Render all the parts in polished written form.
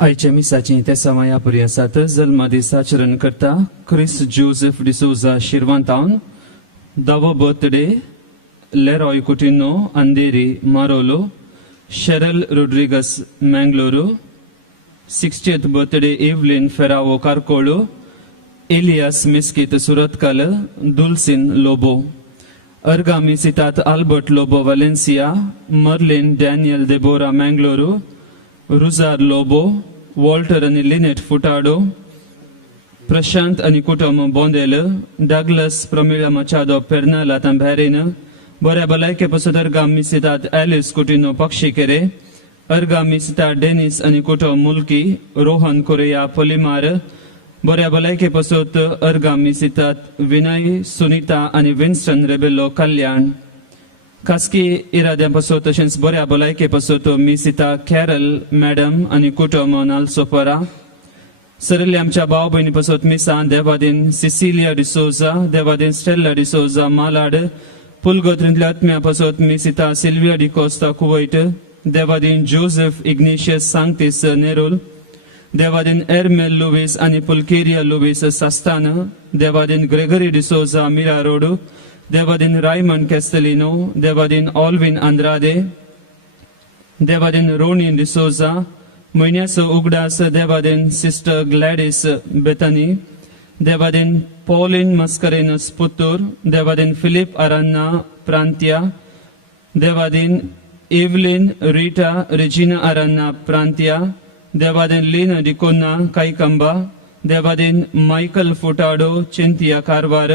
आयच्या मिसाची त्या समया पर्यंत जल्मा दिसाचरण करता क्रिस जोसेफ डिसोजा शिरवां टावन दावो बर्थडे लेरॉय कुटिनो अंधेरी मारोलो Sheryl Rodrigues Mangaluru 60th birthday Evelyn Ferrao कार्कोलो Elias Miskith Surathkal Dulcine Lobo अर्गामी सितात Albert Lobo Valencia Merlin Daniel Deborah Mangaluru रुजार लोबो वॉल्टर आणि लिनेट फुटाडो प्रशांत आणि कुटुंब बोंदेल डगलस प्रमिला मचादो पेर्नाला तंबेरिन बऱ्या भलायके पासत अर्गामी सितात एलिस कुटिनो पक्षीकेरे अर्गामी सितात डेनिस आणि कुटुंब मुल्की रोहन कोरिया पोलिमार बऱ्या भलायके पासत अर्गामी सितात विनय सुनीता आणि विन्स्टन रेबेलो कल्याण खासगी इराद्यांपासून तशेंच बऱ्या भलायके पासत मिसिता कॅरल मॅडम आणि कुटुंब नाल्सोपरा सरली आमच्या भाव भयणी पासत मिसा देवादीन सिसिलिया डिसोजा देवादीन स्टेल्ला डिसोजा मालाड पुलगोत्रींतल्या आत्म्या पासत मिसिता सिल्विया डिकोस्ता कुवैट देवादीन जोसेफ इग्नेशियस सांगतीस नेरुल देवादीन एर्मेल लुईस आणि पुलकेरिया लुईस सास्तान देवादीन ग्रेगरी डिसोजा मिरा रोड देवादीन रायमंड कॅस्टेलिनो देवादीन ऑल्विन आंद्रादे देवादीन रोनिन डिसोजा महिन्यास उगडास देवादीन सिस्टर ग्लॅडिस बेथनी देवादीन पॉलिन मस्करेनस पुत्तूर देवादीन फिलिप अरान्ना प्रांत्या देवादीन एवलिन रीटा रेजिना अरान्ना प्रांत्या देवादीन लीन डिकोना काईकंबा देवादीन मायकल फुटाडो चिंतिया कारवार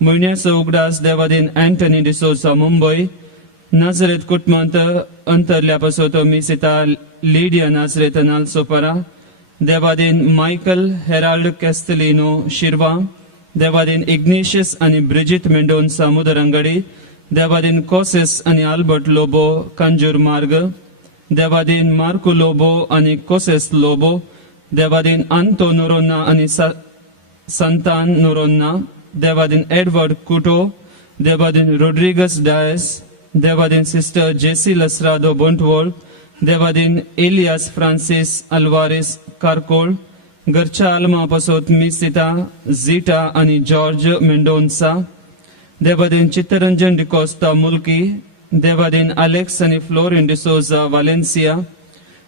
महिन्यास उगडास देवादीन अँटनी डिसोजा मुंबई नाझरेत कुटुंबांत अंतरल्या पासत मिसिता लिडिया नाझरेत नाल्सोपरा देवादीन मायकल हेराल्ड कॅस्टेलिनो शिरवा देवादीन इग्नेशियस आणि ब्रिजिट मेंडोन्सा मुदरंगडी देवादीन कोसेस आणि आल्बर्ट लोबो कंजूर मार्ग देवादीन मार्को लोबो आणि कोसेस लोबो देवादीन आंतो नोरोना आणि संतान नोरोना देवादीन एडवर्ड कुटो देवादीन रोड्रिगस डायस देवादीन सिस्टर जेसी लसरादो बोंटवोल देवादीन एलियास फ्रांसिस अल्वारेस कारकोल घरच्या आलमा पासत मिसिता झीटा आणि जॉर्ज मेंडोन्सा देवादीन चित्तरंजन डिकोस्ता मुल्की देवादीन अलेक्स आणि फ्लोरिन डिसोजा वालेन्सिया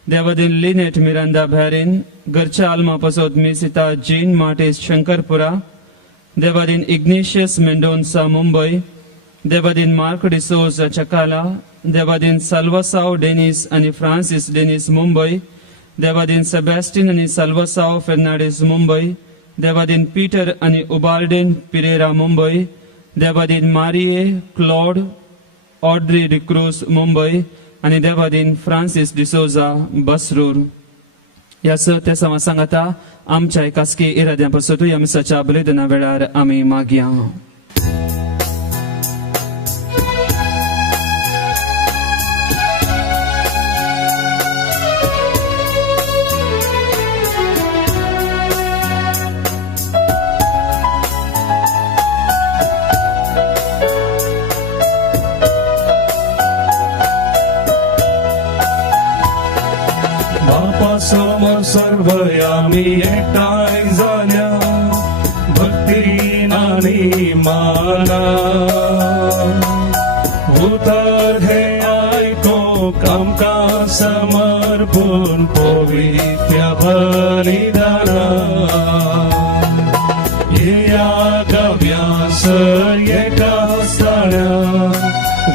देवादीन लिनेट मिरांदा भॅरिन घरच्या आलमा पासत मिसिता जीन मार्टिस शंकरपुरा देवादीन इग्नेशियस मेंडोन्सा मुंबई देवादीन मार्क डिसोजा चकाला देवादीन साल्वासाव डेनिस आणि फ्रांसिस डेनिस मुंबई देवादीन सेबॅस्टिन आणि साल्वासाव फेर्नांडिस मुंबई देवादीन पीटर आणि उबाल्डेन पिरेरा मुंबई देवादीन Marie Claude Audrey D'Cruz Mumbai आणि देवादीन फ्रांसिस डिसोजा बसरूर या त्या सांगता आमच्या खासगी इराद्यांपासून या मिसाच्या बलिदाना वेळार आम्ही मागया समोर सर्व आम्ही एकटाय झाल्या भक्तीन आणि माना उतर हे ऐको कामका समर्पण पवित्र बलिदाना या गव्यास एका स्थळा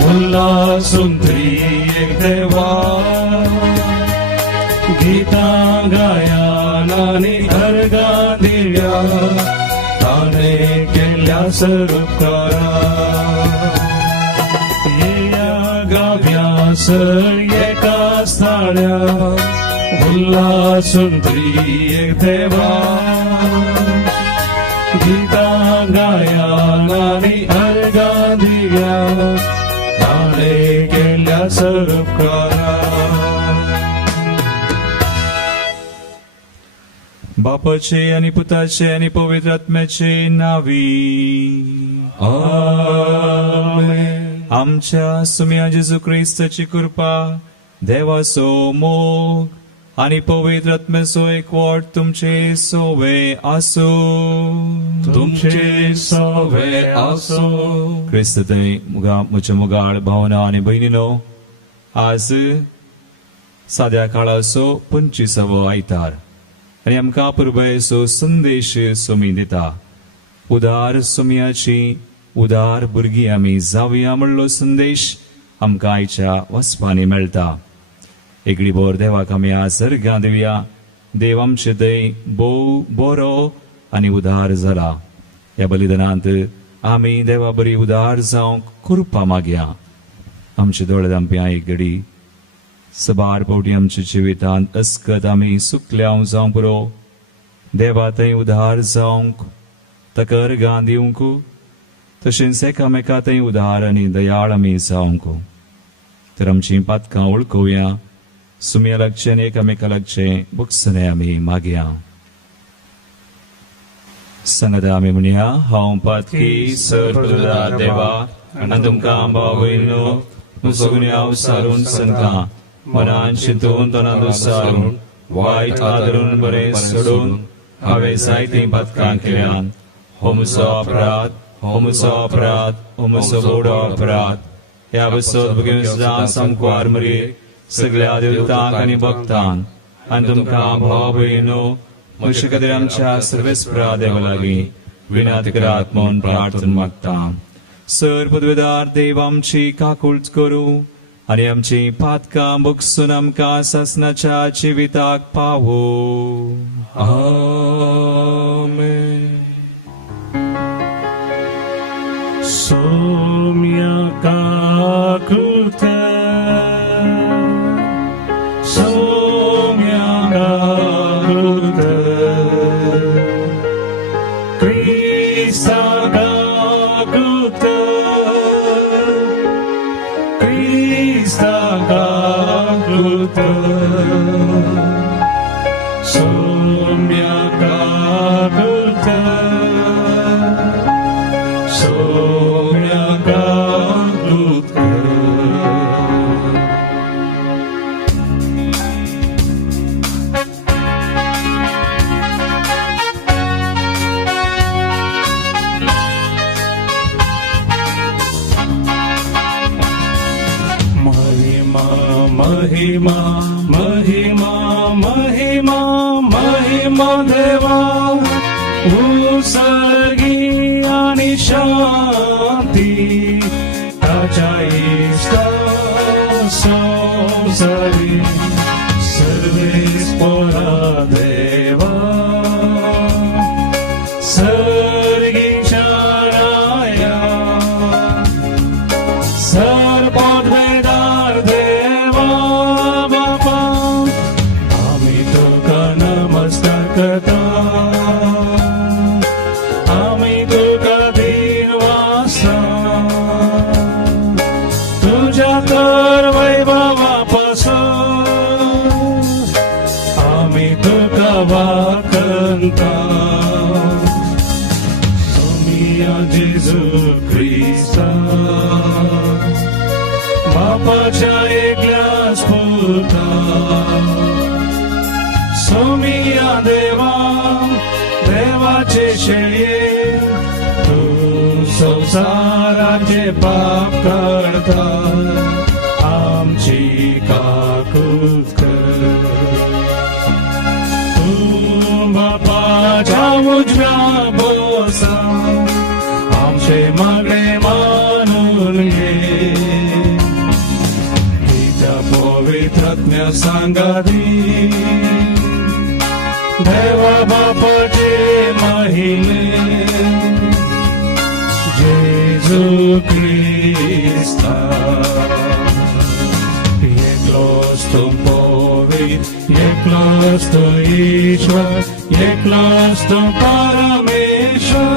उल्हासून एक देवा गीता गायानाने अर्गा दिल्या ताने केल्या सरुकारा या गाव्यास एका स्थळा उल्हासून एक देवा गीता गायानाने अर्गा दिल्या ताने केल्या सरुकारा बापाचे आणि पुताचे आणि पवित्र आत्म्याचे नावी आमेन. आमच्या सुम्या जेजू ख्रिस्ताची कृपा देवाचो मोग आणि पवित्र आत्म्याचो एकवट तुमचे सोवे आसो. तुमचे सवे असो. क्रिस्त थंय म्हज्या मुगाळ भावना आनी भयणीनो, आज साद्या काळाचो 25वो आयतार आनी आमकां पुरबायचो संदेश सोमी दिता. उदार सोमयाची उदार भुरगीं आमी जावया म्हणलो संदेश आमकां आयच्या वचपांनी मेळटा. एकडी बोर देवाक आमी आज सर्गां दिवया. देव आमचे थंय भोव बरो आनी उदार जाला. ह्या बलिदानांत आमी देवा बरी उदार जावंक कृपा मागया. आमचे दोळे धांप्या एक घडी सबार फावटी आमच्या जिवितांत अस्कत आमी सुकल्याव जावंक पुरो. देवा थंय उदार जावंक ताका अर्गां दिवंक, तशेंच एकामेका थंय उदार आनी दयाळ आमी जावंक. तर आमची पातकां वळखुया. सुमया लागचें आनी एकामेका लागचें बुकसने आमी मागया. सांगात आमी म्हणया, हांव पातकी सर्वदार देवा आनी तुमकां भाव भयणो म्हजो गुन्यांव सारून सांगता. मनान चिंतून तोंडांत विचारून वायट आदरून बरें सोडून हांवें जायतीं पातकां केल्यान. हो म्हजो अपराध, हो म्हजो अपराध, हो म्हजो व्हड अपराध. ह्या बसत बेगीन सुद्दां सामको मरी सगळ्या देवतांक आनी भक्तांक आनी तुमकां भाव भयणो म्हजे खातीर आमच्या सर्वेस्परा देवा लागीं विनंती करात म्हूण प्रार्थना मागता. सर पदवेदार देव आमची काकूळट करूं आनी आमची पातकां बगसून आमकां सासणाच्या जिविताक पावो. आमेन. सोम्या काकुळट, सोम्या काकुळट, क्रिस्ता काकुळट, क्रिस्ता काकुळट, सोम्या काकुळट, सोम्या काकुळट. महिमा महिमा महिमा महिमा देवा उसर्गी आणि शांती ताच्या इष्टा संसारी सर्वेस पोरा देवा सर्गीच्या राया सर्वोद्वेदार देवा बापा आम्ही तुका नमस्कार करता. आम्ही तुका दिनवासा तुझ्या तर वैभवापासून आम्ही तुका वाकंता. सोमिया जेजू ख्रिस्ता बापाच्या एकल्या स्फूर्ता. सोमिया देवा देवाचे शेळये तू संसाराचे पाप करता. आमची काकूळट कर. तू बापाच्या उजव्या बोसा आमचे मागणे मानून घे. पवित्र सांगादी देवा बापाचे महिमे जेजू ख्रिस्ता. एकलोच तू पवित्र, एकलोच तू ईश्वर, एकलोच तू परमेश्वर.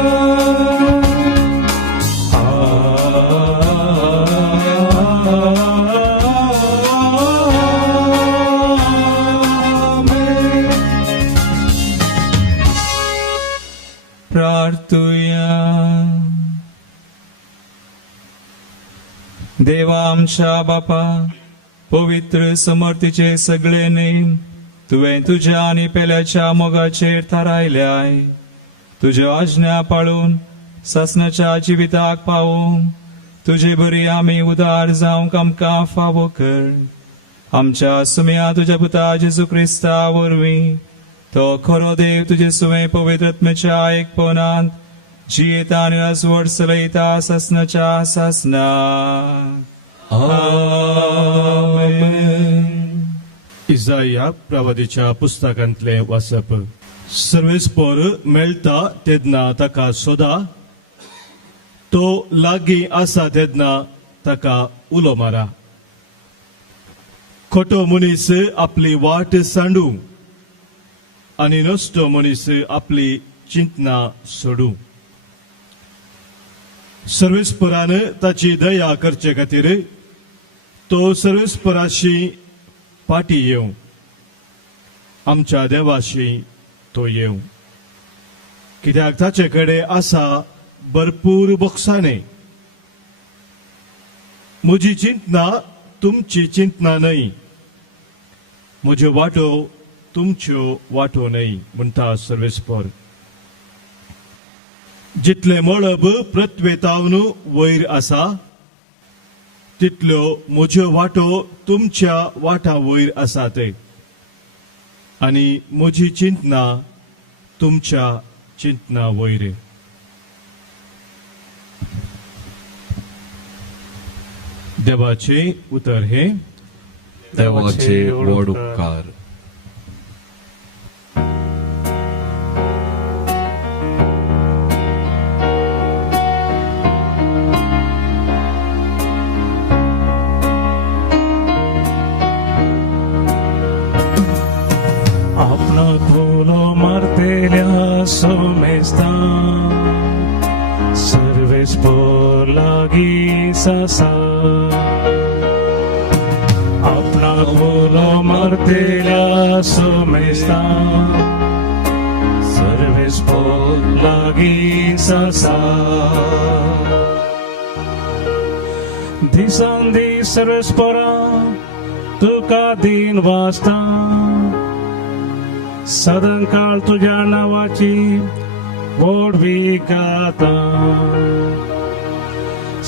देवा आमच्या बापा, पवित्र समर्थीचे सगळे नेम तुवें तुज्या आनी पेल्याच्या मोगाचेर थारायल्याय. तुज्यो आज्ञा पाळून सासणाच्या जिविताक पावूंक तुजे बरी आमी उदार जावंक आमकां फावो कर. आमच्या सुम्या तुज्या पुता जेजू क्रिस्ता वरवीं तो खरो देव तुजे सुमे पवित्र आत्म्याच्या एकपणांत जियेता आनी आसवड चलयता सासणाच्या सासना. इसाया प्रवादीच्या पुस्तकांतले वाचप. सर्वेस्पर मेळटा तेदना ताका सोदा, तो लागीं आसा तेदना ताका उलो मारा. खोटो मनीस आपली वाट सांडू आनी नश्टो मनीस आपली चिंतना सोडू. सर्वेस्परान ताची दया करचे खातीर तो सर्वेस्पराशी पाटी येवं, आमच्या देवाशी तो येवं. कित्याक ताचे कडेन आसा भरपूर बक्षाने. म्हजी चिंतना तुमची चिंतना न्हय, म्हज्यो वाटो तुमच्यो वाटो न्हय म्हणटा सर्वेस्पर. जितले मळब पृथ्वेतावन वयर आसा तितल्यो म्हज्यो वाटो तुमच्या वाटा वयर आसात आनी म्हजी चिंतना तुमच्या चिंतना वयर. देवाचे उतर हे देवाचे व्हड उपकार. Somesta serves por la guisa अपना बोलो martela somesta serves por la guisa disandi serves pora tu ka din vasta सदन काळ तुझ्या नावाची वडवी गाता.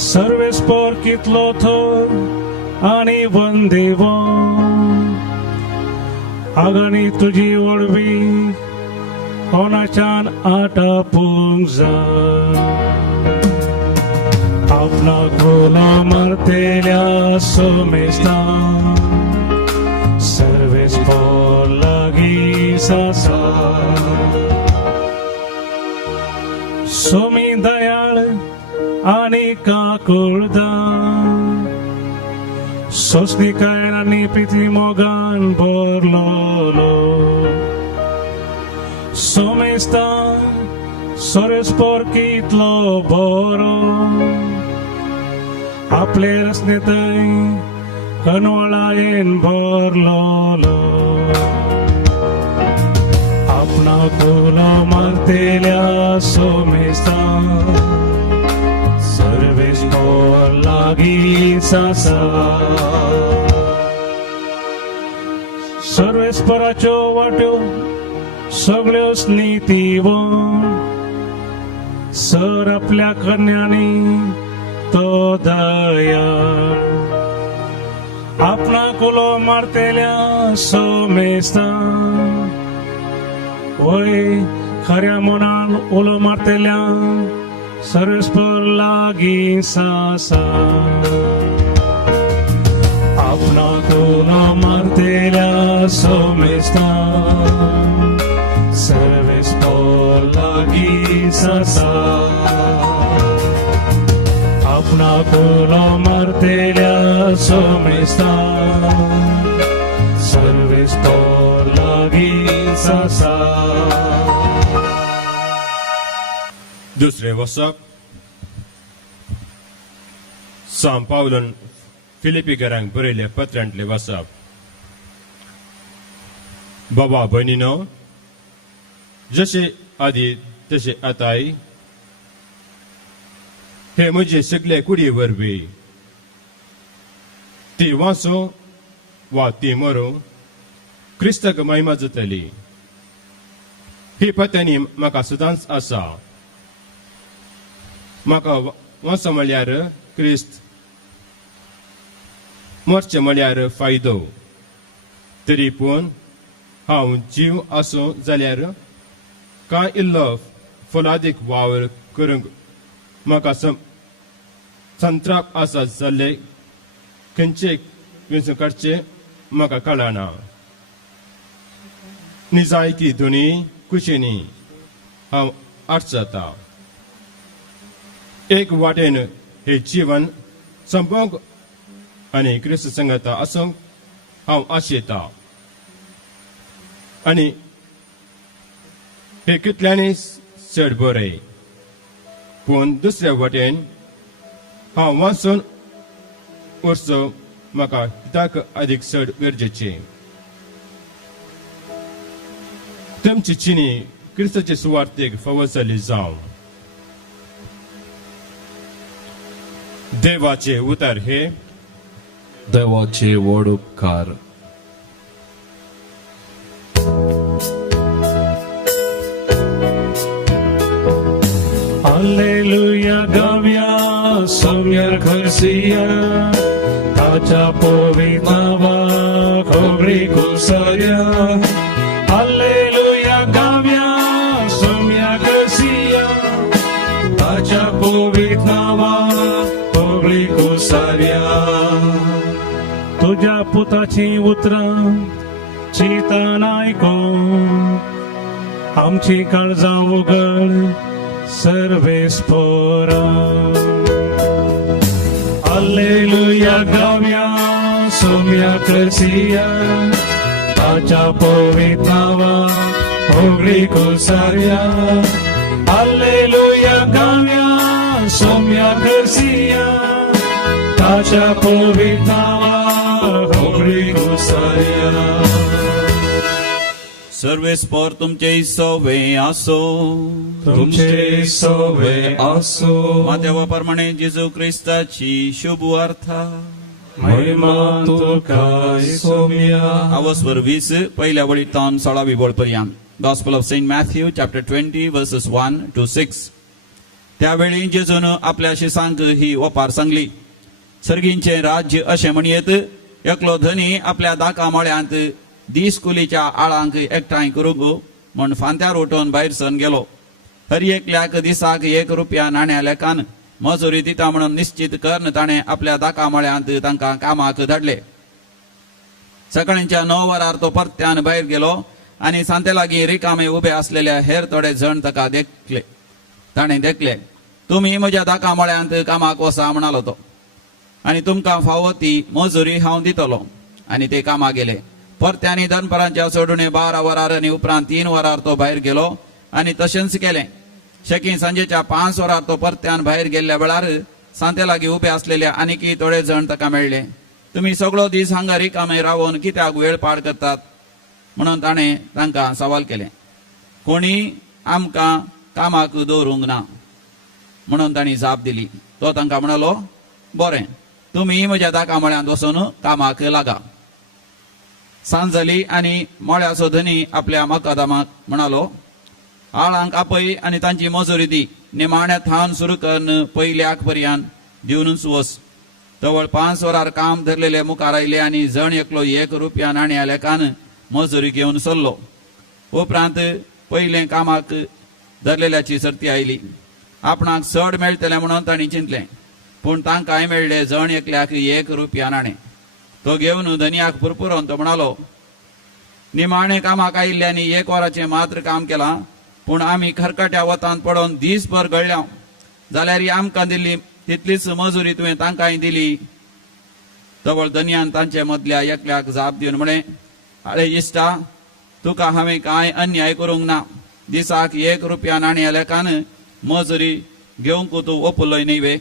सर्वेस्पर कितलो थोर आनी वंदेव आगानी तुझी वडवी कोणाच्यान आटापूंक जाय. आपला गोला मारतेल्या सोमेस्ता सर्वेस्पर लागी सोमी दयाळ आणि काकुळदान सोसनिकायनांनी प्रीती मोगान भरलोलो. सोमेस्ता सर्वेस्पर कितलो बरो आपले रस्ते थंय कनवळायेन भरलोलो. अपना कोला मारतेल्या सोमेस्ता सर्वेस्पर लागी सासा. सर्वेस्पराच्यो वाट्यो सगळ्योच नीतिवन सर आपल्या कन्यांनी तो दया. अपना कोलो मारतेल्या सोमेस्ता वय खऱ्या मनान उलो मारतेल्या सर्वेस्पर लागी सासा. अपना कोलो मारतेल्या सोमेस्ता सर्वेस्पर लागी सासा. अपना कोलो मारतेल्या सोमेस्ता सर्वेस्पर लागी सासा. दुसरे वचप सांत पावलन फिलिपिकारांक बरयल्या पत्रांतले वचप. बाबा भयणीनो, जशे आदी तशे आताय हे म्हजे सगळे कुडी वरवीं ती वाचो वा ती मरो क्रिस्तक महिमा जातली ही पत्नी म्हाका सदांच आसा म्हाका वच म्हळ्यार क्रिस्त मरचें म्हळ्यार फायदो तरी पूण हांव जीव आसूं जाल्यार कांय इल्लो फलादीक वावर करूंक म्हाका संत्राप आसा जाल्ले खंयचे वेंचून काडचे म्हाका कळना निजायकी दोनी कुशींनी हांव आडचता एक वाटेन हे जीवन संपोवंक आनी क्रिस्त संगता आसूंक हांव आशेता आनी हे कितल्यानी चड बरें पूण दुसऱ्या वटेन हांव वाचून वचचो म्हाका कित्याक अदीक चड गरजेचें तुमची चिनी क्रिस्ताचे सुवार्थेक फावो जाली जावं देवाचे उतर हे देवाचे व्हड उपकार Alleluia, गाव्या सौम्य खर्सिया ताच्या पवित्रावा खोबरी कुसर्या Alleluia, गाव्या सौम्य खर्सिया ताच्या पवित्रावा खोबरी कुसर्या तुझ्या पुताची उतरां चितान आयकून आमची काळजां उगड सर्वेस्पोरा Alleluia, गाव्या सौम्य खर्सिया ताच्या पवित्रावा खोबरी कुसर्या Alleluia, गाव्या सौम्य खर्सिया ताच्या पवित्रावा खोबरी कुसर्या सर्वेस्पर तुमचे सवे आसो तुमचे सवे आसो मातेवा प्रमाणे जेजू क्रिस्ताची शुभ वार्ता महिमा तुका सौम्या आवस्वर 20 पहिल्या वळींतल्यान 16वी वळ पर्यंत gospel of saint Matthew chapter 20 verses 1 to 6 त्यावेळी जेजून आपल्या शिसांक ही ओपार सांगली सर्गींचे राज्य अशें म्हणयत एकलो धनी आपल्या दाका मळ्यांत दिसकुलीच्या आळांक एकठांय करूंक म्हण फांत्यार उठोवन भायर सरून गेलो हर एकल्याक दिसाक 1 रुपया नाण्या लेखान मजुरी दिता म्हणून निश्चित करून ताणें आपल्या दाका मळ्यांत तांकां कामाक धाडले सकाळींच्या 9 वरार तो परत्यान भायर गेलो आनी सांते लागीं रिकामे उबे आसलेल्या हेर थोडे जण ताका देखले ताणें देखले तुमी म्हज्या दाका मळ्यांत कामाक वसा म्हणालो तो आनी तुमकां फावो ती मजुरी हांव दितलो आनी ते कामाक गेले परत्यांनी दनपरांच्या सोडून 12 वरार आनी उपरांत 3 वरार तो भायर गेलो आनी तशेंच केलें शेकी सांजेच्या 5 वरार तो परत्यान भायर गेल्ल्या वेळार सांते लागीं उबे आसलेले आनीकय थोडे जण ताका मेळ्ळे तुमी सगळो दीस हांगा रिकामे रावून कित्याक वेळ पाड करतात म्हणून ताणें तांकां सवाल केलें कोणी आमकां कामाक दवरूंक ना म्हणून तांणी जाप दिली तो तांकां म्हणलो बरें तुमी म्हज्या दाका मळ्यांत वचून कामाक लागा सांज जाली आनी मळ्याचो धनी आपल्या मकादामाक म्हणालो आळांक आपय आनी तांची मजुरी दी निमाण्या थावन सुरू करून पयल्याक पर्यंत दिवनूच वच जवळ 5 वरार काम धरलेले मुखार आयले आनी जण एकलो 1 रुपया नाण्या लेखान मजुरी घेवन सरलो उपरांत पयले कामाक धरलेल्याची सर्ती आयली आपणाक चड मेळटलें म्हणून तांणी चिंतलें पूण तांकांय मेळ्ळे जण एकल्याक 1 रुपया नाणें तो घेवन धनियाक पुरपुरोवन तो म्हणालो निमाणे कामाक आयिल्ल्यांनी 1 वराचें मात्र काम केलां पूण आमी खरकट्या वतांत पडोवन दीसभर गळ्ळ्या जाल्यार आमकां दिल्ली तितलीच मजुरी तुवें तांकांय दिली तवळ धनियान तांचे मदल्या एकल्याक जाप दिवन म्हळें आळे इश्टा तुका हांवें कांय अन्याय करूंक ना दिसाक 1 रुपया नाण्या लेखान मजुरी घेवंक तूं ओपुलोय न्ही वे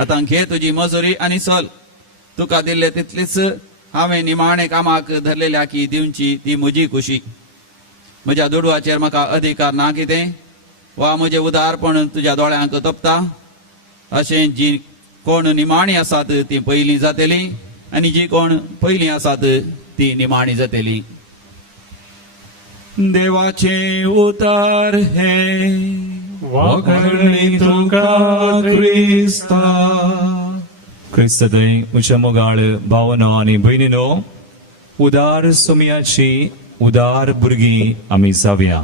आतां घे तुजी मजुरी आनी चल तुका दिल्ले तितलीच हांवें निमाणे कामाक धरलेल्या की दिवची ती म्हजी खुशी म्हज्या दुडवाचेर म्हाका अधिकार ना कितें वा म्हजें उदारपण तुज्या दोळ्यांक तपता अशें जी कोण निमाणी आसात ती पयलीं जातली आनी जी कोण पयलीं आसात ती निमाणी जातली. देवाचे उतार हे वखणी तुका क्रिस्ता. क्रिस्तदय उच्च मोगाळ भावना आणि बहिणीनो, उदार सुमयाची उदार भुरगीं आमी जावया.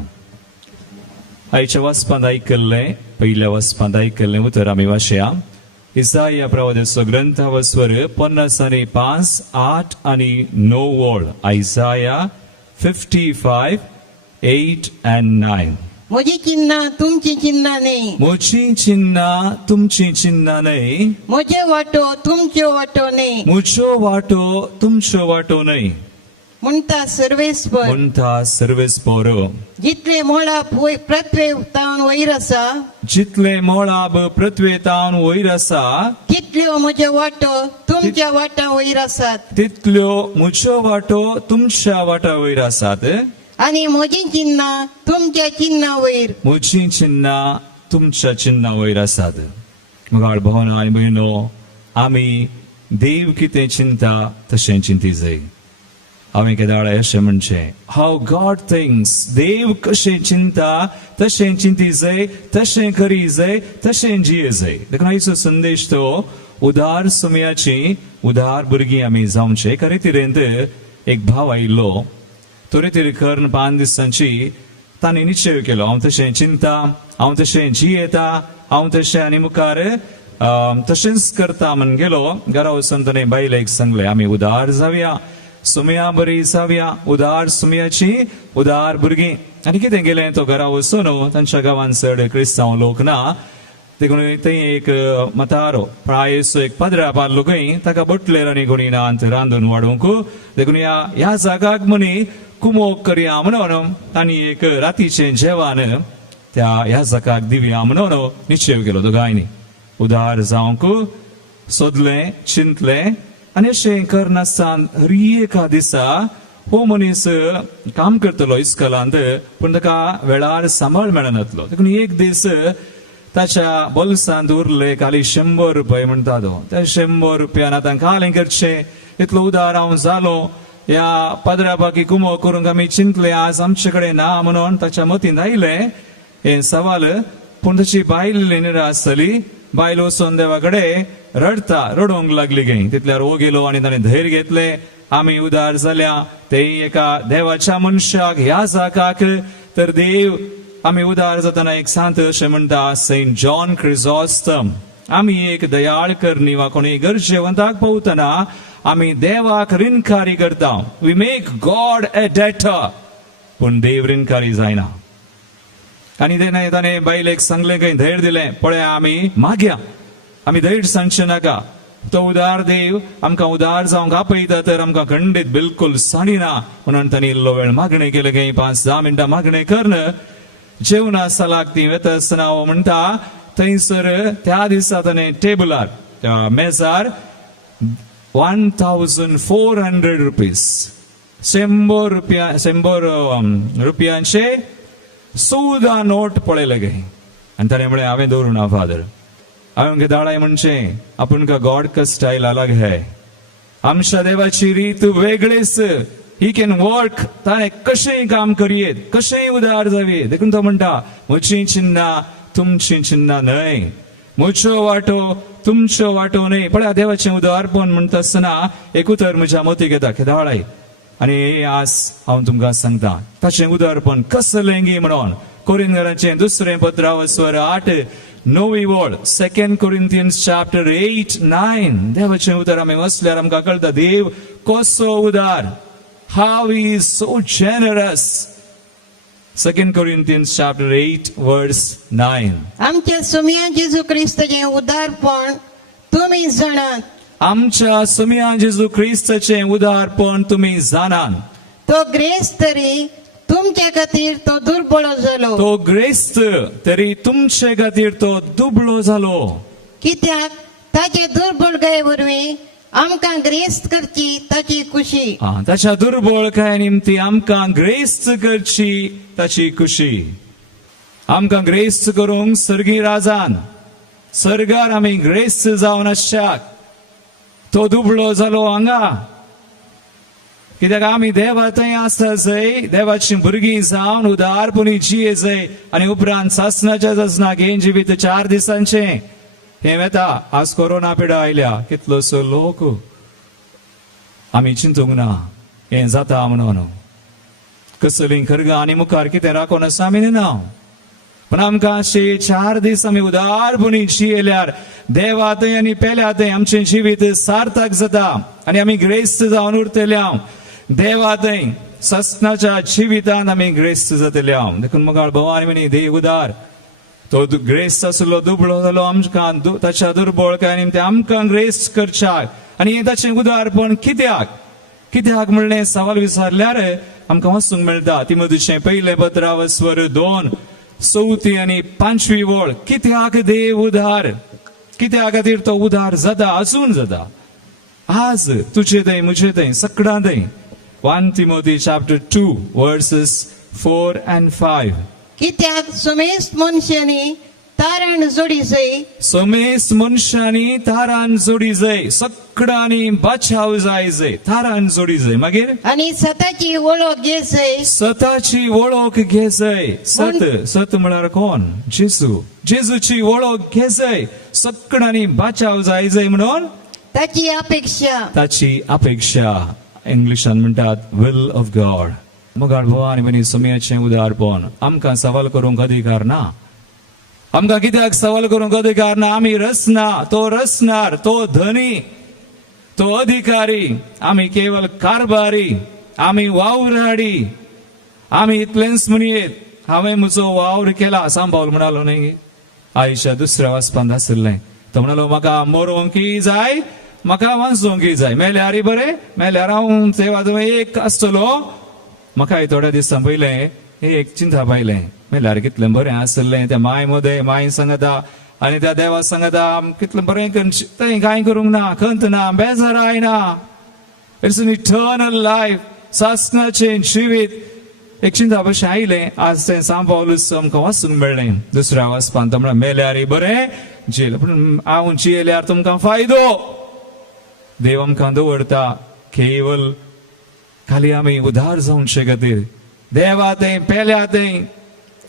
आयच्या वचपांत आयकल्लें, पयल्या वचपांत आयकल्लें उतर आमी वाचया. इसाया प्रवादाचो ग्रंथ वस्वर 50:5, 8 आणि 9 वळ. आयसाया 55, 8 and 9. म्हजी चिन्ह तुमची चिन्ह न्ही, मोची चिन्ह तुमची चिन्ह न्हय, म्हजे वाटो तुमच्यो वाटो न्ही, मुझो वाटो तुमचो वाटो न्हय, म्हणटा सर्वेस्पर. म्हणटा सर्वेस्पर. जितले मोळाप प्रत्वे तावन वयर आसा, जितले मोळाब पृथ्वेतावन वयर आसा, तितल्यो म्हजे वाटो तुमच्या वाटा वयर आसात, तितल्यो मुझो वाटो तुमच्या वाटा वयर आसात, आनी म्हजी चिन्ह तुमच्या चिन्हा वयर. मुझी चिन्ह तुमच्या चिन्हा वयर आसात. मुगाळ भावना आनी भयणो, आमी देव कितें चिंता तशें चिंती जाय. हांवें केदाळे अशें म्हणचे, हाव गॉड थिंक्स, देव कशें चिंता तशें चिंती जाय, तशें करी जाय, तशें जिये जाय. देखून आयचो संदेश तो उदार सुमयाची उदार भुरगीं आमी जावचे. खरे तरेन एक भाव आयिल्लो, तो रितीर करून 5 दिसांची ताणें निश्चय केलो, हांव तशें चिंता, हांव तशें जियेता, हांव तशें आनी मुखार तशेंच करता म्हण गेलो. घरा वचून ताणें बायलेक सांगलें, आमी उदार जावया, सुमया बरी जावया, उदार सुमयाची उदार भुरगीं. आनी कितें केलें, तो घरा वचून तांच्या गांवांत चड क्रिस्तांव लोक ना, देखून थंय एक मतारो प्रायेचो एक पदरा पारलो खंय, ताका बटलेर आनी कोणी ना रांदून वाडूंक. देखून ह्या जागाक म्हणी कुमोक करया म्हणून तांणी एक रातीचें जेवण ह्या जागाक दिवया म्हणून निश्चय केलो दोगांयनी. उदार जावंक सोदलें, चिंतलें, आनी अशें करनासतना हरी एका दिसा हो मनीस काम करतलो इस्कॉलांत, पूण ताका वेळार सांबाळ मेळनासलो. देखून एक दीस ताच्या बोल्सांत उरले खाली 100 रुपये म्हणटा तो. त्या 100 रुपयान आतां कालें करचें, इतलो उदार हांव जालो. ह्या पदरा बाकी कुमो करूंक आमी चिंतले, आज आमचे कडेन ना म्हणून ताच्या मतींत आयलें हें सवाल. पूण ताची बायल निरासतली. बायल वचून देवा कडेन रडोंक लागली गे. तितल्यार हो गेलो आनी ताणें धैर्य घेतलें, आमी उदार जाल्या. ते एका देवाच्या मनशाक ह्या जागाक तर देव आमी उदार जाताना एक सांत अशें म्हणटा, सेंट जॉन क्रिसॉस्टम, आमी एक दयाळ करणी वा कोणी गरजेवंताक पावतना आमी देवाक रिणकारी करता. वी मेक गॉड ए डेटर, पूण देव रिणकारी जायना. आनी ताणें बायलेक सांगलें, खंय धैर्य दिलें, पळया आमी मागया, आमी धैर्य सांगचें नाका. तो उदार देव आमकां उदार जावंक आपयता तर आमकां खंडीत बिलकुल साडिना म्हणून तांणी इल्लो वेळ मागणें केलें. खंय 5-10 मिनटां मागणें करन जेवणा सालाक ती वता आसतना हांव म्हणटा, थंयसर त्या दिसा ताणें टेबलार मेजार 1400 रुपीज 100 रुपयांचे सुद्धा नोट पळयले गे. आनी ताणें म्हळें, हांवें दवरुना फादर, हांवें दाळाय म्हणचें, आपूण का गॉड का स्टायल अलग है, आमच्या देवाची रीत वेगळीच. ही कॅन वर्क, ताणें कशेंय काम करियेत, कशेंय उदार जावेत. देखून तो म्हणटा, म्हजी चिन्ह तुमची चिन्ह न्हय, म्हजो वाटो तुमचो वाटो न्हय. पळया देवाचें उदारपण म्हणटा आसतना एक उतर म्हज्या मतीक येता, केदाळाय. आनी आज हांव तुमकां सांगता ताचें उदारपण कसलें गे म्हणून. कोरिंथीयांचें 2 पत्र वस्वर 8-9 वळ. 2 Corinthians chapter 8-9. देवाचें उदार आमी वाचल्यार आमकां कळटा, देव कसो उदार, how he is so generous. 2 Corinthians chapter 8 verse 9. आमच्या सुमया जेजू क्रिस्ताचें उदारपण तुमी जाणात. आमच्या सुमया जेजू क्रिस्ताचें उदारपण तुमी जाणात. तो ग्रेस्त तरी तुमच्या खातीर तो दुर्बळ जालो. तो ग्रेस्त तरी तुमचे खातीर तो दुबळो जालो. कित्याक ताचे दुर्बळकाये वरवीं आमकां ग्रेस्त करची ताची खुशी. ताच्या दुर्बळकाये निमती आमकां ग्रेस्त करची ताची खुशी. आमकां ग्रेस्त करूंक सर्गी राजान सर्गार आमी ग्रेस्त जावन आसच्याक तो दुबळो जालो हांगा. कित्याक आमी देवा थंय आसता जंय देवाची भुरगीं जावन उदारपणी जियेजय आनी उपरांत सासणाच्या ससनाक हें जिवीत 4 दिसांचें हें वेता. आज कोरोना पिडा आयल्या कितलोसो लोक आमी चिंतूंक ना हें जाता म्हणून कसलीं खरगां आनी मुखार कितें राखून आसा आमी ना. पण आमकां अशे 4 दीस आमी उदारपणी जियेल्यार देवा थंय आनी पेल्या थंय आमचें जिवीत सार्थक जाता आनी आमी ग्रेस्त जावन उरतल्या. देवा थंय ससनाच्या जिवितांत आमी ग्रेस्त जातल्या. देखून मुखार भवानी म्हणी देव उदार तो ग्रेस्त आसलो दुबळो जालो आमकां ताच्या दुर्बळकाय निमते आमकां ग्रेस्त करच्याक आनी हें ताचें उदारपण कित्याक म्हणलें सवाल विचारल्यार आमकां वाचूंक मेळटा. तिमोथेचें पयलें पत्र स्वर 2 4 आनी 5 वळ. कित्याक देव उदार कित्या खातीर तो उदार जाता अजून जाता आज तुजे थंय म्हजे थंय सगळ्यां थंय. 1 Timothy chapter 2 verses 4 and 5. कित्याक समेस्त मनशांनी तारण जोडीचंय समेस्त मनशांनी तारान जोडी जाय सगळ्यांनी बाचाव जाय जाय तारान जोडी जाय. मागीर आणि स्वताची वळख घेचंय स्वताची वळख घे जाय. सत म्हळ्यार कोण? जेजूची वळख घे जाय सगळ्यांनी बाचाव जाय जाय म्हणून ताची अपेक्षा इंग्लिशान म्हणटात विल ऑफ गॉड. मुखार भवानी म्हणी समयाचें उदारपण आमकां सवाल करूंक अधिकार ना. आमकां कित्याक सवाल करूंक अधिकार ना? आमी रचना तो रचणार तो धनी तो अधिकारी आमी केवळ कारभारी आमी वावराडी आमी इतलेंच म्हणयेत. हांवें म्हजो वावर केला सांबाळ म्हणालो न्ही आयुश्या दुसऱ्या वाचपांत आसलें. तो म्हणालो म्हाका मरोंकय जाय म्हाका वाचोंकय जाय. मेल्यार बरें मेल्यार हांव तेवा एक आसतलो. म्हाकाय थोड्या दिसां पयलें एक चिंता पायलें मेल्यार कितलें बरें आसलें. त्या माय सांगता आनी त्या देवा सांगता कितलें बरें तें कांय करूंक ना खंत ना बेजार आयना. इट्स एन इटर्नल लायफ सासणाचें जिवीत एक चिंता भशेन आयलें. आज तें सांबाळूच आमकां वाचूंक मेळ्ळें. दुसऱ्या वाचपान तो म्हणल्यार मेल्यार बरें जियेलें पूण हांव जियेल्यार तुमकां फायदो. देव आमकां दवरता केवळ खाली आमी उदार जावचे खातीर देवा थंय पेल्या थंय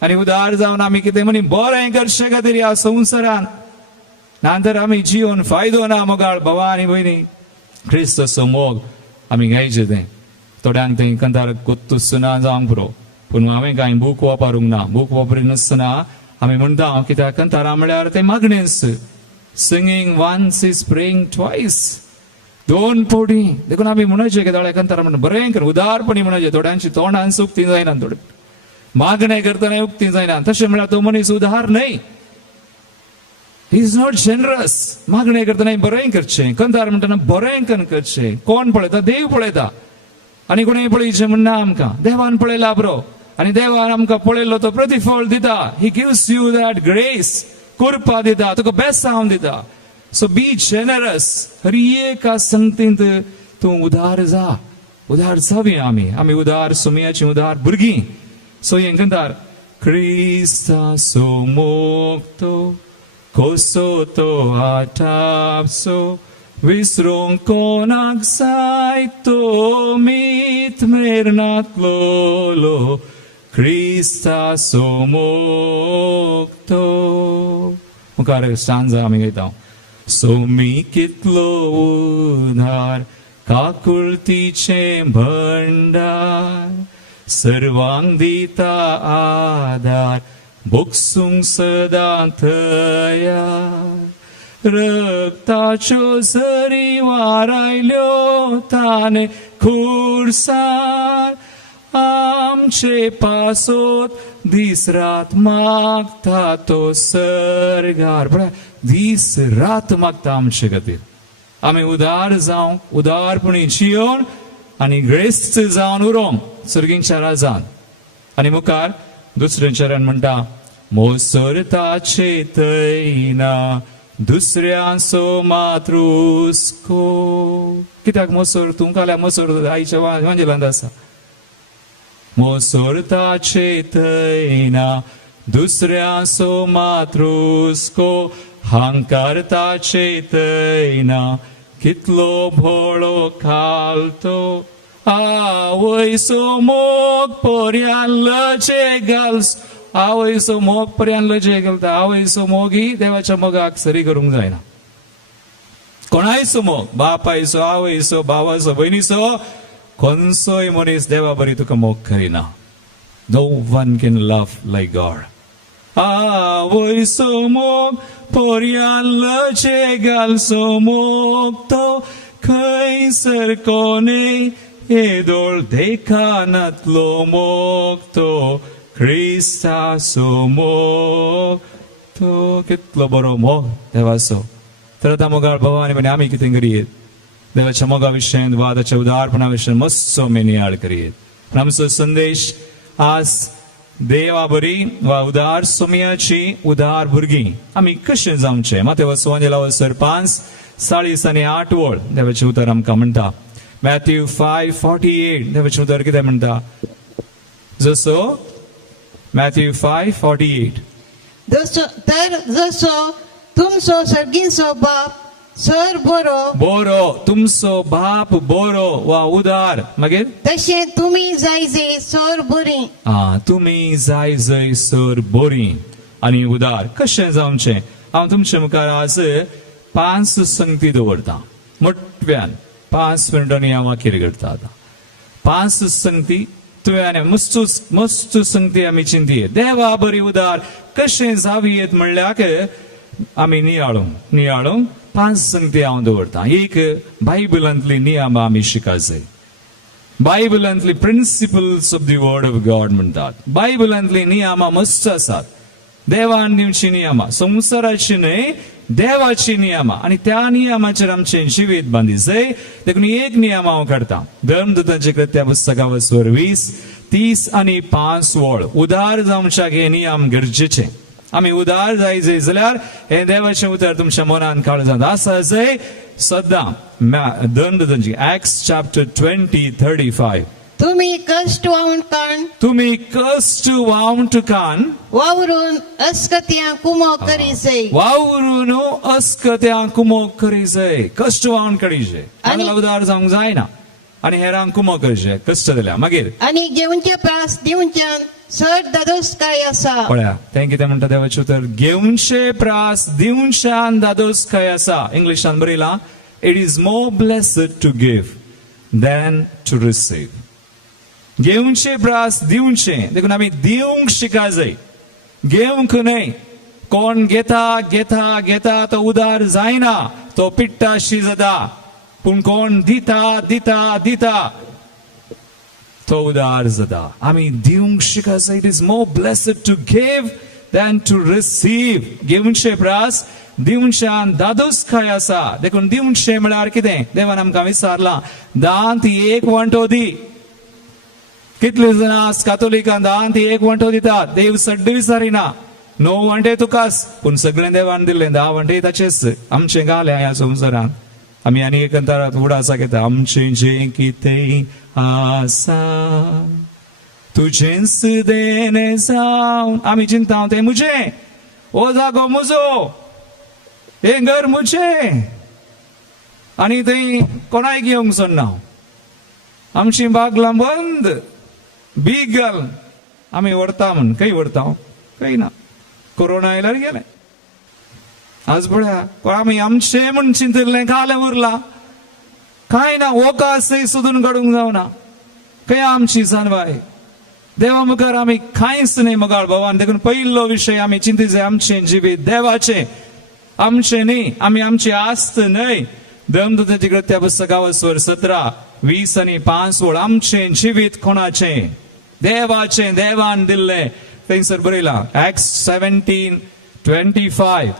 आनी उदार जावन आमी कितें म्हणी बरें करचे खातीर ह्या संवसारांत नातर आमी जिवन फायदो ना. मोगाळ भावा आनी भयणी क्रिस्ताचो मोग आमी घ्यायचे तें. थोड्यांक थंय कंतार कोत्तुसना जावंक पुरो पूण हांवें कांय बूक वापरूंक ना. बूक वापरिनासतना आमी म्हणटा कित्याक कंतारा म्हळ्यार तें मागणेंच. Singing once is praying twice. 2 फावटी देखून आमी म्हणचे की थोड्या कंतारा म्हणून बरें कर उदारपणी म्हणचे. थोड्यांची तोंडान उक्ती जायना थोडे मागणें करतना उक्ती जायना. तशें म्हळ्यार तो मनीस उदार न्हय. He is not generous. मागणें करतना बरें करचें कंतार म्हणटना बरें करचें. कोण पळयता? देव पळयता. आनी कोणें पळयचें म्हणना आमकां. देवान पळयला बरो आनी देवान आमकां पळयल्लो तो प्रतिफळ दिता. He gives you that grace. कृपा दिता तुका बेसांव दिता. सो बी जेनरस. हर एका संगतींत तूं उदार जा. उदार जावी आमी उदार सुमयाची उदार भुरगीं. सो हें कंतार क्रिस्ताचो मोग तो कसो तो आटापसो विसरूंक कोणाक जाय तो मीत मेरनातलो क्रिस्ताचो मोग तो. मुखार स्टांजा आमी घेता. सो मी कितलो उदार काकुळतीचे भंडार सर्वांक दिता आदार बोगसूंक सदां तयार. रक्ताच्यो झरी वारायल्यो ताणे खुर्सार आमचे पासोत दीस रात मागता तो सरगार. दीस रात मागता आमचे खातीर. आमी उदार जावं उदारपणी जियोन आनी ग्रेस्त जावन उरोंक सर्गींच्या राजान. आनी मुखार दुसरें चरण म्हणटा मोसोरताचे तैना दुसऱ्याचो मातृस्को. कित्याक मोसोर तूं काल्यार मोसोर आईच्या वांजेलांत आसा. मोसोरताचे तैना दुसऱ्याचो मातृस्को हांकारताचे तैना कितलो भोळो खालतो आवयसो मोग पर्यान लजे घालस. आवयसो मोग पर्यान लजे घालता. आवयसो मोग ही देवाच्या मोगाक सरी करूंक जायना. कोणायचो मोग, बापायचो, आवयचो, भावाचो, भयणीचो, खंयचोय मनीस देवा बरी तुका मोग Kareena. No one can love like God. आवयसो मोग पर्यान लजे घालसो मोग तो खंयसर कोणे येदोळ देखानातलो मोग तो क्रिस्ताचो मोग तो कितलो बरो मोग देवाचो. तर आता मोगाळ भवानी म्हणे आम्ही कितें करियेत देवाच्या मोगा विशयन वादाच्या उदारपणा विशयन मस्सो आमी नियाळ करियेत. आमचो संदेश आज देवा बरी वा उदार सोमयाची उदार भुरगीं आमी कशें जावचें. मातेव सुवांजेला 5:40 आनी 8 वळ देवाचें उतर आमकां म्हणटा. मॅथ्यू 5:48 देवाचें उतर कितें म्हणटा. जसो मॅथ्यू 5:48 जसो तुमचो सर्गीचो बाप सर बरो बोरो तुमचो बाप बोरो वा उदार मागीर तशें तुमी जायजे सर बरी. तुमी जाय जय सर बोरी आनी उदार कशें जावचें. हांव तुमचे मुखार आज 5 संगती दवरता. मोठव्यान 5 मिनटांनी हांव आखेर करता. आतां 5 संगती तुवें मस्त संगती आमी चिंतियेत. देवा बरी उदार कशें जावयेत म्हणल्यार आमी नियाळूंक 5 संगती हांव दवरता. एक बायबलांतली नियम आमी शिका जाय. बायबलांतली principles of the word of God म्हणटात. बायबलांतली नियमां मस्त आसात. देवान दिवची नियमां संवसाराची न्हय देवाची नियमां आनी त्या नियमाचेर आमचें जिवीत बांदी जाय. देखून एक नियम हांव काडटा. धर्मदूतांचे कृत्या पुस्तकावर 20:30 आनी 5 वळ उदार जावच्याक हे नियम गरजेचे. आमी उदार जाय जाल्यार हे देवाचें उतर तुमच्या मनान काळजांत आसा जाय सदां. धर्मदूतांची Acts chapter 20:35 तुमी कश्ट वावून तुकान वावरून अस्कत्यां कुमो करी जाय. वावरून अस्कत्यां कुमो करी जाय. कश्ट वावून करीचे. आनी उदार जावंक जायना आनी हेरांक कुमो करचे कश्ट जाल्यार. मागीर आनी घेवचे प्रास दिवच्यान सर दादोसकाय आसा. पळया तें कितें म्हणटा देवाचें उतर. घेवचे प्रास दिवच्यान दादोसकाय आसा. इंग्लिशान बरयलां it is more blessed to give than to receive. घेवचे प्रास दिवचे देखून आमी दिवंक शिका जाय. घेवंक न्हय. कोण घेता तो उदार जायना तो पिट्टाशी जाता. पूण कोण दिता तो उदार जाता. आमी दिवंक शिका जाय. It is more blessed to give than to receive. घेवचे प्रास दिवच्यान दादोसकाय आसा. देखून दिवचे म्हळ्यार कितें देवान आमकां विचारलां दान ती एक वांटो दी. कितले जाणां कातोलिकान दान ती एक वांटो दितात. देव सड्ड विचारिना. 9 वांटे तुकास पूण सगळें देवान दिल्लें 10 वांटे ताचेच. आमचें घालें ह्या संवसारांत. आमी आनी एक अंतरात उडासा घेता. आमचें जें कितें आसा तुजेंच देणें जावन आमी चिंता तें मुजें. हो जागो म्हजो. हें घर मुजें. आनी थंय कोणाय घेवंक सोदना. आमचीं बागलां बंद बीग घाल आमी व्हरता म्हण. खंय व्हरता खंय ना. कोरोना आयल्यार गेलें. आज पळया आमी आमचें म्हण चिंतिल्लें कालें उरलां. कांय ना. वोकासय सोदून काडूंक जावना. खंय आमची जानवाय. देवा मुखार आमी कांयच न्हय मोगाळ भवान. देखून पयलो विशय आमी चिंती जाय आमचें जिवीत देवाचें. आमचें न्ही. आमी आमची आस्त न्हय. धर्मदूतांची कृत्या पुस्तकावर 17:20 आनी 5 वळ आमचें जिवीत कोणाचें देवाचें. देवान दिल्लें. थंयसर बरयलां Acts 17:25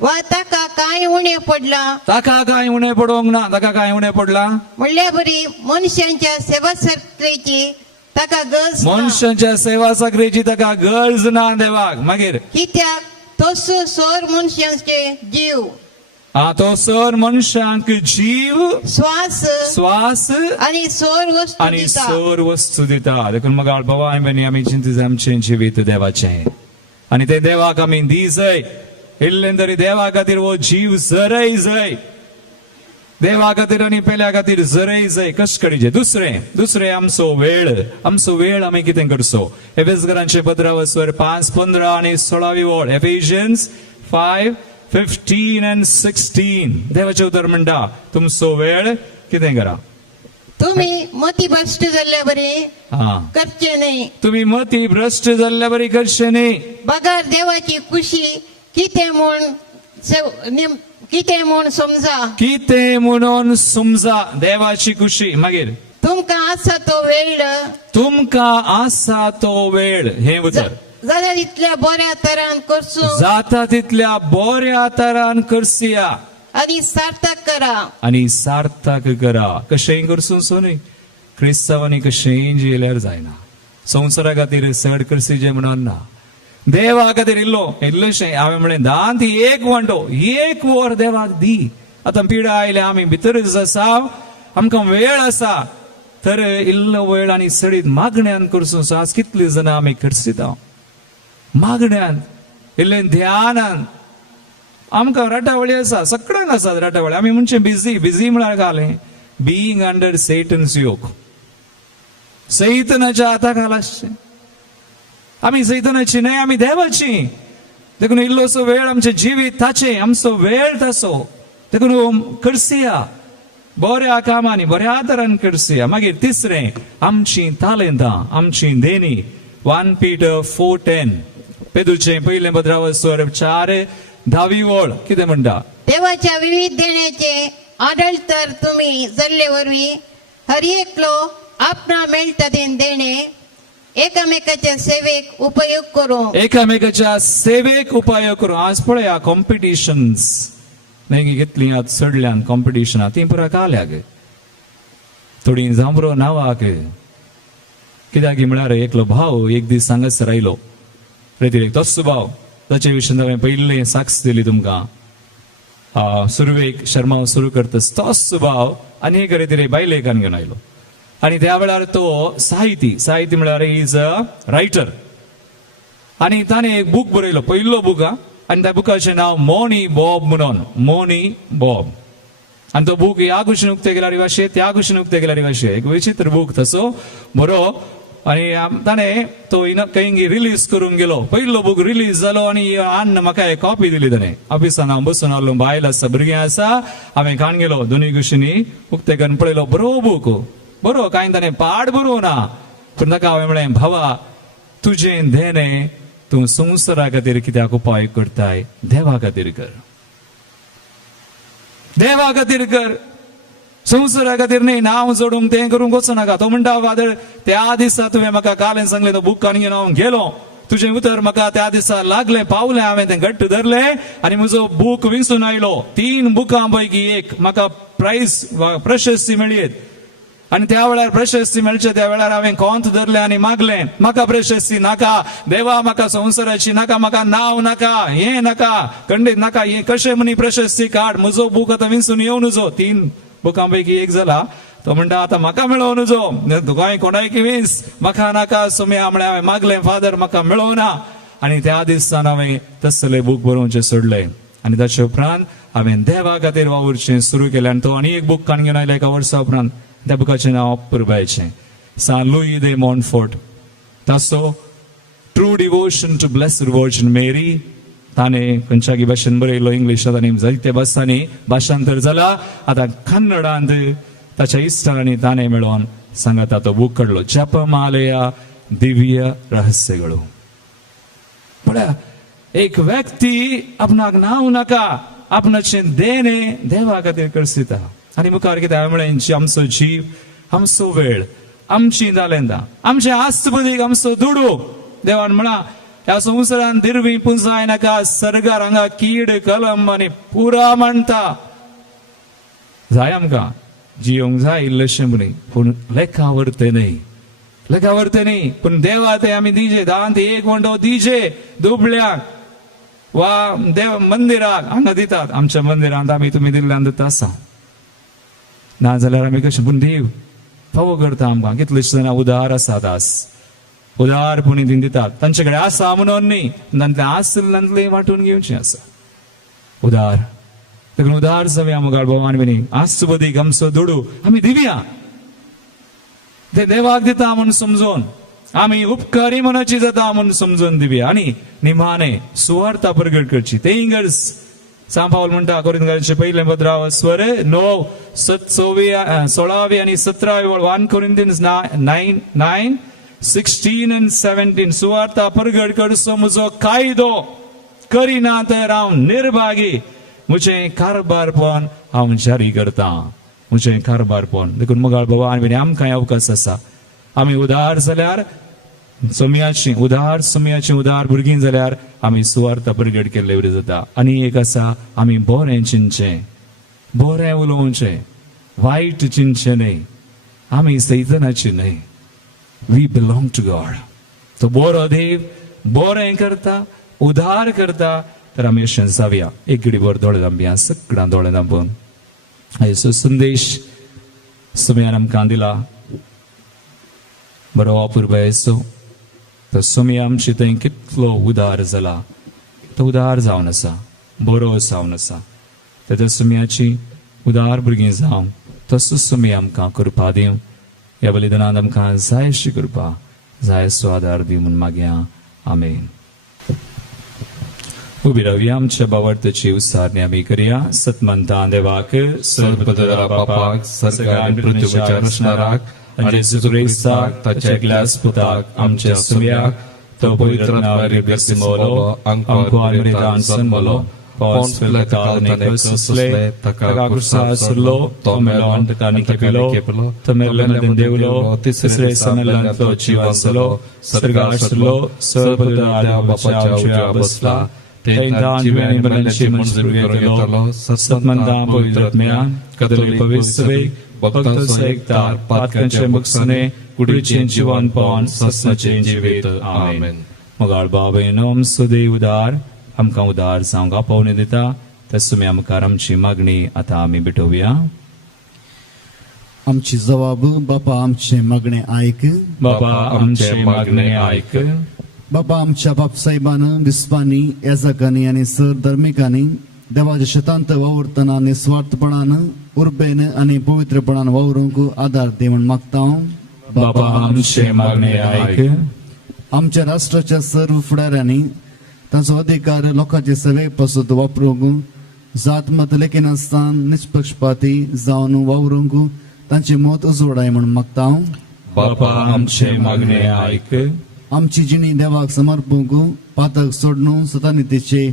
वा ताका कांय उणें पडलां. ताका कांय उणें पडोंक ना. ताका कांय उणें पडलां म्हणल्यार बरी मनशांच्या सेवा सर्तेची ताका गरज ना. मनशांच्या सेवा साकरेची ताका गरज ना देवाक. मागीर कित्याक तसो सोर मनशांचे जीव तो सर मनशांक जीव स्वास आनी सोर वस्तू दिता. देखून मोगाळ भवानी भयणी आमी चिंती जाय आमचें जिवीत देवाचें आनी तें देवाक आमी दी जाय. इल्लें तरी देवा खातीर वो जीव जरय जाय. देवा खातीर आनी पेल्या खातीर जरय जाय कश्ट दुसरे आमचो वेळ आमी कितें करचो एफेसकारांचे पत्रावो स्वर 5:15 आनी 16वी ओळ एफिशियन्स 5:15 and 16 देवाचे उतर म्हणटा तुमचो वेळ कितें करा तुम्ही मती भ्रष्ट जाल्ल्या बरे हा करचे नाही तुम्ही मती भ्रष्ट जाल्ल्या बरी करचे न्ही बगार देवाची खुशी कितें म्हूण समजा कितें म्हणून समजा देवाची खुशी मागीर तुमकां आसा तो वेळ तुमकां आसा तो वेळ हे उतर जाल्यार इतल्या बऱ्या तरान करचो जाता तितल्या बऱ्या तरान करसिया आनी सार्थक करा आणि सार्थक करा कशेंय करसूं सो न्ही क्रिस्तांवांनी कशेंय जियेल्यार जायना संवसारा खातीर सड करसी म्हणून ना देवा खातीर इल्लोशें हांवें म्हळें दान ती एक वंटो एक वर देवाक दी आतां पिडा आयल्या आमी भितरच आसा आमकां वेळ आसा तर इल्लो वेळ आनी सडीत मागण्यांत करसूं सो आज कितलीं जाणां आमी करसिता मागण्यांत इल्लें ध्यानांत आमकां रटावळी आसा सगळ्यांक आसात रटावळी आमी म्हणचे बिझी म्हळ्यार घालें बिईंग अंडर सेटन्स योक सैतनाच्या हाताखाल आसचें आमी सैतनाची न्हय आमी देवाची देखून इल्लोसो वेळ आमचें जिवीत ताचें आमचो वेळ ताचो देखून करसिया बऱ्या कामांनी बऱ्या तरान करसिया मागीर तिसरें आमचीं तालेंतां आमचीं देणी 1 Peter 4:10 पेदूचें पयलें पत्रावो स्वर 4:10 ओळ कितें म्हणटा देवाच्या विविध देण्याचे आढळतर तुम्ही जाल्ले वरवीं हर एकलो आपणा मेळटा तें देणे एकामेकाच्या सेवेक उपयोग करूं एकामेकाच्या सेवेक उपयोग करूं आज पळया कॉम्पिटिशन्स नाही घेतली आज चडल्यान कॉम्पिटिशनां ती पुरा काल्याक थोडी जांबरो नावाक कित्याक म्हळ्यार एकलो भाव एक दीस सांगस रायलो रेतीर तस्सो भाव ताचे विशीं हांवें पयलीं साक्ष दिली तुमकां सुरवेक शर्मा सुरू करतस तोच भाव आनी एक रेतीर बायलेकान घेवन आयलो आणि त्या वेळार तो साहिती म्हळ्यार इज अ रायटर आणि ताणें एक बूक बरयलो पयलो बूक आणि त्या बुकाचें नांव मोनी बॉब म्हणून मोनी बॉब आणि तो बूक ह्या कुशीन उक्ते गेल्यार भाशेन त्या कुशीन उक्ते गेल्यार भाशेन एक विचित्र बूक तसो बरो आणि ताणें तो खंय रिलीज करूंक गेलो पयलो बूक रिलीज जालो आणि आन्न म्हाका एक कॉपी दिली ताणें ऑफिसान हांव बसून आसलो बायल आसा भुरगीं आसा हांवें खाण गेलो दोनूय कुशींनी उक्ते करून पळयलो बरो बूक बरो कांय ताणें पाड बरोव ना पूण ताका हांवें म्हळें भावा तुजें देणें तूं संवसारा खातीर कित्याक उपाय करताय देवा खातीर कर देवा खातीर कर संवसारा खातीर न्ही नांव जोडूंक तें करूंक वचूं नाका तो म्हणटा फादर त्या दिसा तुवें म्हाका कालें सांगलें तो बूक काडून घेवन हांव गेलो तुजें उतर म्हाका त्या दिसा लागलें पावलें हांवें तें घट्ट धरलें आनी म्हजो बूक विंसून आयलो 3 बुकां पैकी एक म्हाका प्रायज प्रशस्ती मेळ्ळी आणि त्या वेळार प्रशस्ती मेळचे त्या वेळार हांवें कोंत धरलें आनी मागलें म्हाका प्रशस्ती नाका देवा म्हाका संवसाराची नाका म्हाका नांव नाका हें नाका खंडीत नाका हें कशें म्हणी प्रशस्ती काड म्हजो बूक आतां विंसून येवन नजो 3 बुकां पैकी एक जाला तो म्हणटा आतां म्हाका मेळो नजो तुका कोणायकी वीस म्हाका नाका सुम्या म्हळ्यार हांवें मागलें फादर म्हाका मेळो ना आनी त्या दिसान हांवें तसलें बूक बरोवचें सोडलें आनी ताचे उपरांत हांवें देवा खातीर वावुरचें सुरू केलें आनी तो आनी एक बूक काडून घेवन आयलो 1 वर्सा उपरांत त्या बुकाचें नांव पुरबायचें सान लुई दे मॉन्टफोर्ट ताचो true devotion to blessed Virgin Mary ताणें खंयच्याय भाशेन बरयलो इंग्लिशांत आनी जायत्या भासांनी भाशांतर जाला आतां कन्नडांत ताच्या इश्टांनी ताणें मेळोन सांगाता तो बूक काडलो जपमालया दिव्य रहस्यಗಳು पळया एक व्यक्ती आपणाक नांव नाका आपणाचें देणें देवा खातीर करसिता आनी मुखार कितें हांवें म्हळें आमचो जीव आमचो वेळ आमचीं तालेंतां आमचें आस्तपदीक आमचो दुडू देवान म्हणा ह्या संवसारान दिरवी पुंजाय नाका सर्गार हांगा कीड कलम आनी पुरा मांडटा जाय आमकां जियोंक जाय इल्लेशें म्हणी पूण लेखावर्ते न्ही पूण देवा ते आमी दिजे दान ते एक वंटो दिजे दुबळ्याक वा देव मंदिराक हांगा दितात आमच्या मंदिरांत आमी तुमी दिल्ल्यान दिता आसा ना जाल्यार आमी कशें पूण देव फावो करता आमकां कितलेशे जाणां उदार आसात आज उदारपणी तीं दितात तांचे कडेन आसा म्हणून न्ही तांतलें आसलें वांटून घेवचें आसा उदार देखून उदार जावया मुगाळ भगवान विनी आस्तुबदीक आमचो दुडू आमी दिवया ते देवाक दिता म्हणून समजून आमी उपकारी मनाची जाता म्हणून समजून दिवया आणि निमाणे सुवार्ता प्रगट करची ते इंगर्स सांत पाऊल म्हणटा कोरिंथीयांचे पहिले पत्राव स्वर 9:16 आणि 17 1 Corinthians 9:16 and 17 सुवार्ता प्रगट करचो म्हजो कायदो करिना तर हांव निर्भागी मुझे कारभारपण हांव जारी करता मुझे कारभारपण देखून मुगाळ भगवान आमकां अवकाश आसा आमी उदार जाल्यार सोम्याची उदार भुरगीं जाल्यार आमी सुवार्ता प्रगट केल्ले वरी जाता आनी एक आसा आमी बरें चिंतचें बरें उलोवचें वायट चिंतचें न्हय आमी सैतानाची न्हय वी बिलोंग टू गॉड तो बरो देव बरें करता उदार करता तर आमी अशें जावया एक घडी वर दोळे धांबया सगळ्यां दोळे धांबून हेचो संदेश सोम्यान आमकां दिला बरो अपूर्व येसो तो सोम्या आमची थंय कितलो उदार जाला तो उदार जावन आसा बरो जावन आसा त्या सोम्याची उदार भुरगीं जावं तसो सोम्या आमकां कृपा दिवं ह्या बलिदानांत आमकां जाय अशी कृपा जाय असो आदार दी म्हूण मागया आमेन उबी रावया आमच्या बावडतेची उसारणी आमी करया सतमंता देवाक सर्वपदरा बापाक सगळ्यां पृथ्वीच्या रचणाराक आनी जेजू क्रिस्ताक ताच्या एकल्याच पुताक आमच्या सुम्याक तो पवित्र नावारी बेसिमोलो आमको आमरिदान सन्मोलो पॉन्स पिलाताल नेकसले तका कुसा सुरलो तो मेलोन तकानी केपिलो तो मेलन दिन देवलो तिसरे समेलन तो जीवासलो सर्गासलो सर्वपदरा बापाच्या बसला तेंदान जुवेनी बलनशी मंजूर येतलो सतमंदा पवित्रत्म्या कदली पवित्रवे भक्तांचो एकतार पातकांचे मुखसने कुडीचें जीवन पावन ससनाचें जिवीत आमेन मोगाळ बाबेनो आमचो देव उदार आमकां उदार जावंक आपोवणी दिता तसुमी आमकां आमची मागणी आतां आमी भेटोवया आमची जबाब बापा आमचे मागणे ऐक बाबा आमचे मागणे ऐक बापा आमच्या बापसाहेबान विस्वानी याजकांनी आणि सर धर्मिकांनी देवाच्या शेतांत वावरतना निस्वार्थपणान उर्बेन आणि पवित्रपणान वावरूंक आदार दे म्हण मागता बापा आमचे मागणे ऐक आमच्या राष्ट्राच्या सर्व फुडाऱ्यांनी ताचो अधिकार लोकांचे सेवे पासून वापरूंक जात मत लेखी नासतना निष्पक्षपाती जावन वावरूंक तांची मत उजवडाय म्हण मागता बापा आमचे मागणे ऐक आमची जिणी देवाक समर्पूंक पातक सोडून सतानितेचे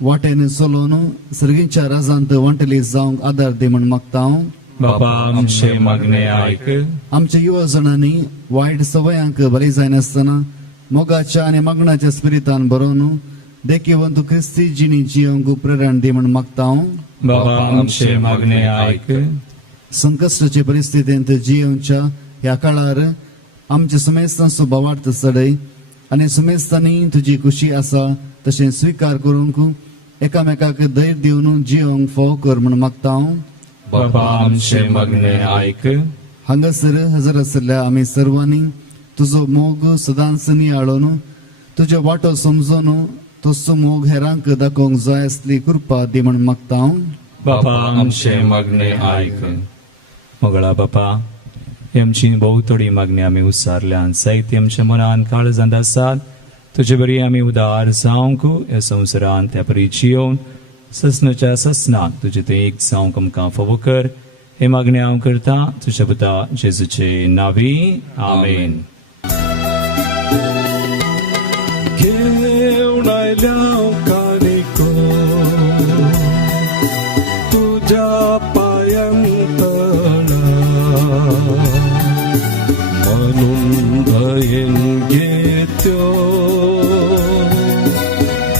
वाटेन चलोवन सर्गीच्या राजांत वांटली जावंक आदार दे म्हण मागता बापा आमचे मागणे ऐक आमच्या युवा जणांनी वायट सवयांक बरी जायनासतना मोगाच्या आणि मागणाच्या स्पिरितान बरोवन देखीवंत क्रिस्ती जिणी जियोंक प्रेरण दे म्हण मागता बापा आमचे मागणे ऐक संकश्टाचे परिस्थितींत जियोंच्या ह्या काळार आमच्या सुमेस्तान सुभावार्थ चडय आणि सुमेस्तांनी तुजी खुशी आसा तशें स्वीकार करूंक एकामेकाक धैर्य दिवन जियोंक फोव कर म्हण मागता बापा आमचे मागणे ऐक हांगासर हजर आसल्या आमी सर्वांनी तुजो मोग सदांच नियाळोन तुजो वाटो समजून तसो मोग हेरांक दाखोवंक जाय असली कृपा दी म्हण मागता बापा आमचे मागणे ऐक मोगळा बापा आमची भोवतडी मागणी आमी उसारल्यान साहित्य आमच्या मनान काळजांत आसात तुजे बरी आमी उदार जावंक ह्या संवसारांत त्या परी जियोवन ससनाच्या ससनात तुजे ते एक जावंक आमकां फोव कर हे मागणी हांव करता तुज्या पुता जेजूचे नांवी आमेन घेवन आयल्या कानिको तुझ्या पायांतळा म्हणून दयेन घेत्यो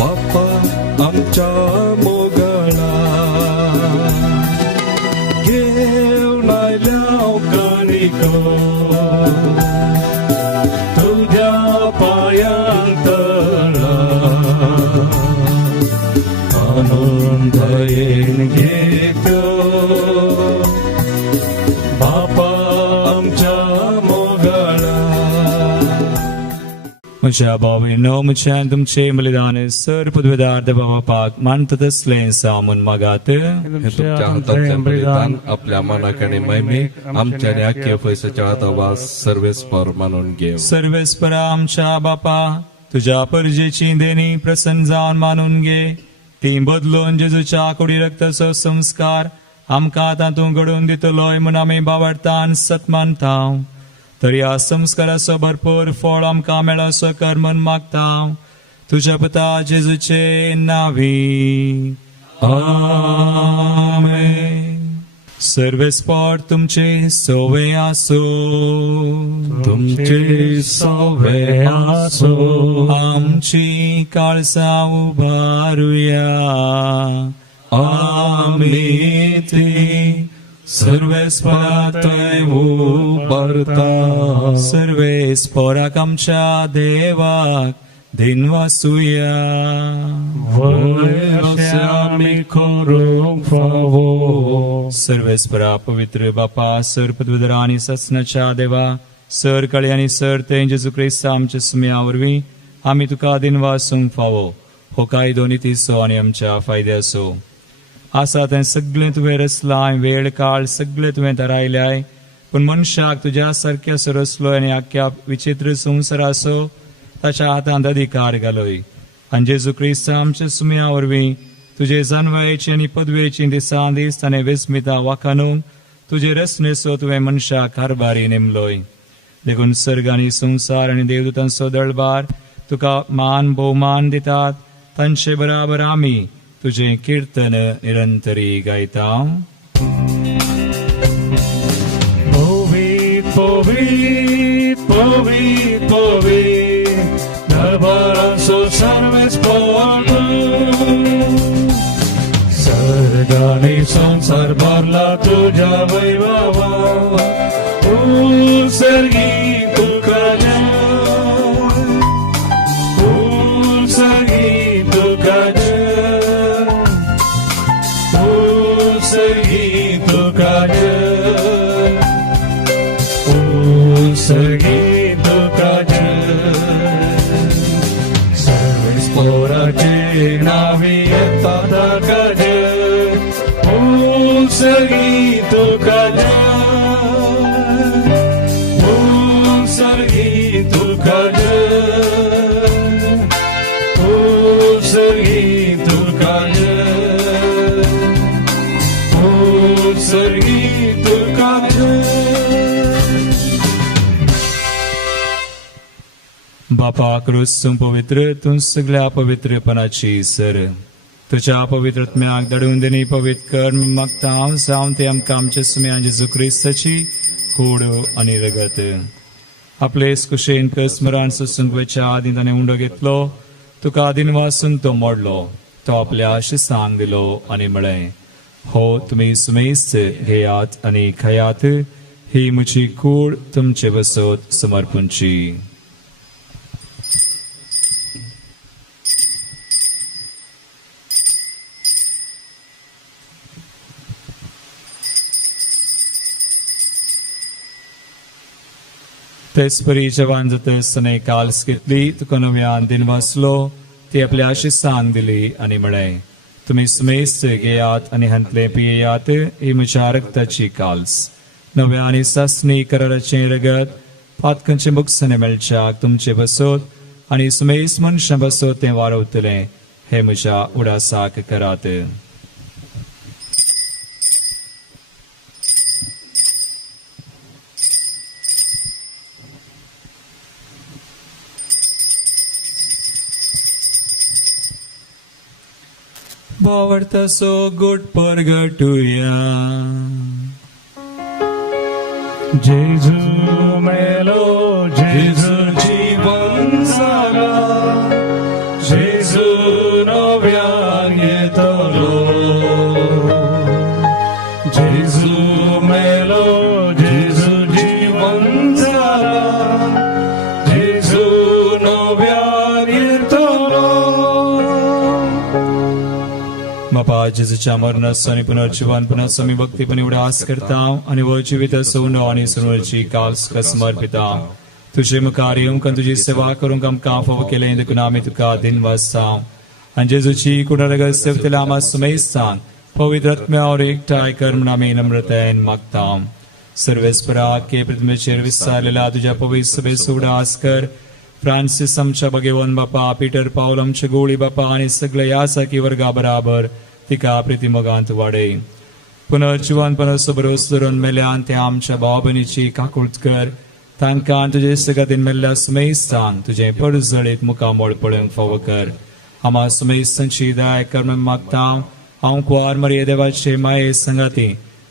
बापा आमच्या मोगळा घेवन आयल्या कानिको तुझ्या पायांतळा म्हज्या भावीनो म्हज्यान तुमचे बलिदान सर पदवेदार बापाक मानतात असलें सामून मागात हे तुमच्या हातांतलें बलिदान आपल्या मनाकडे मैमीक आमच्या आणि अख्ख्या फैसाच्या हातावा सर्वेस्पर मानून घेव. सर्वेस्परा आमच्या बापा तुझ्या परजेची देणी प्रसन्न जावन मानून घे. ती बदलून जेजूच्या कोडी रक्ताचो संस्कार आमकां तातूंत घडोवन दितलोय म्हूण आमी बावडटान सतमानता. तर ह्या संस्काराचो भरपूर फळ आमकां मेळोसो कर म्हूण मागता तुज्या पुता जेजूचे नांवी. आमेन. सर्वेस्पर तुमचे सोवे आसो. तुमचे सोवे आसो. आमची काळजा उबारुया. आमी ती सर्वेस्परातय उबारता. सर्वेस्पराक आमच्या देवाक दिनवासुया. वयरसे आमी करूंक फावो. सर्वेस्परा पवित्र बापा सर पदवीधर आनी ससनाच्या देवा सर कळे आनी सर ते जेजू क्रिस्त आमच्या सुम्या वरवीं आमी तुका दिनवासूंक फावो. हो कायदो नितीचो आनी आमच्या फायद्याचो आसा तें सगळें तुवें रचलाय. वेळ काळ सगळें तुवें थारायल्याय. पूण मनशाक तुज्या सारक्या सरसलो आनी आख्या विचित्र संवसाराचो ताच्या हातांत अधिकार घालय. आनी जेजू क्रिस्त आमच्या सुम्या वरवीं तुजे जानवायेची आनी पदवेची दिसान दीस ताणें विस्मिता वाखाणूंक तुजे रचनेचो तुवें मनशाक कारभारी नेमलोय. देखून सर्ग आनी संवसार आनी देवदूतांचो दळबार तुका मान भोवमान दितात. तांचे बराबर आमी तुझे कीर्तन निरंतरी गायता. पवित्र पवित्र पवित्र पवित्र दरबाराचो सर्वेस्पर. सर्ग आनी संसार भरला तुझ्या वैभवा. उत्सर्गी तुका जय. उत्सर्गी तुका जय. उत्सर्गी तुका जय. उत्सर्गी तुका जय. सर्वेस्पराचे नावी येता ताका जय. उत्सर्गी तुका जय. उत्सर्गी तुका जय. उत्सर्गी तुका जय. उत्सर्गी तुका जय. बापा क्रिस्तूं पवित्र तूं सगळ्या पवित्रपणाची सर. तुझ्या पवित्रत्म्याक धाडून दिनी पवित्र कर म्हूण मागता हांव. जावं ते आमकां आमच्या सुम्या जेजू क्रिस्ताची कूड आनी रगत. आपले कुशेन स्मरण सुसंगवेच्या आदी ताणें उंडो घेतलो. तुका आदीन वासून तो मोडलो. तो आपल्या शिसांक दिलो आनी म्हळें हो तुमी सुमेस्त घेयात आनी खायात. ही म्हजी कूड तुमचे बसत समर्पूंची. तेचपरी जवान जातसताना काल्स घेतली. तुका नव्यान दिन वाचलो. ती आपल्या शिसांक दिली आनी म्हळें तुमी सुमेस्त घेयात आनी हांतले पियेयात. ही म्हज्या रक्ताची काल्स नव्या आनी सासणी कराराचें रगत पातकांचे मुखसने मेळच्याक तुमचे बसत आनी सुमेस्त मनशां बसत तें वारवतलें. हे म्हज्या उडासाक करात. बावडतासो गोड परगटुया. जेजू मेलो जेजू जीवन जागा. जेजू नव्यान येतलो. जेजू मेलो जेजू जीवन जागा. जेजू नव्यान येतलो. बापा जेजूच्या मरणाचो आनी पुनर्जीवनपणाचो आमी भक्तीपणी उडास करता आनी वो जिवीत सोनो आनी सुनवरची काल्स समर्पिता. तुझे मुखार येऊन का तुझी सेवा करूंक आमकां फावो केलें देखून आमी तुका दिनवासां आनी जेजूची कुणरगत सेवतल्या आमा सुमेस्तान पवित्र आत्म्यावर एकठांय कर म्हूण आमी नम्रतायेन मागता सर्वेस्परा के पृथ्वीचेर विस्तारलेला तुझ्या पवित्र सभेचो उडास कर फ्रांसिस आमच्या भगवान बापा पीटर पावल आमच्या गोळी बापा आनी सगळे यासाकी वर्गा बराबर तिका प्रितीमोगांत वाडय पुनर्जीवनपणाचो भरोस धरून मेल्यान त्या आमच्या भाव भयणीची काकुळट कर तांकां तुजे सगातीन मेल्ल्या सुमेस्तान तुझे परजळीत मुखामोळ पळोवंक फावो कर आमा सुमेस्तांची दया कर म्हूण मागता हांव कुंवार मरिये देवाचे माये संगाती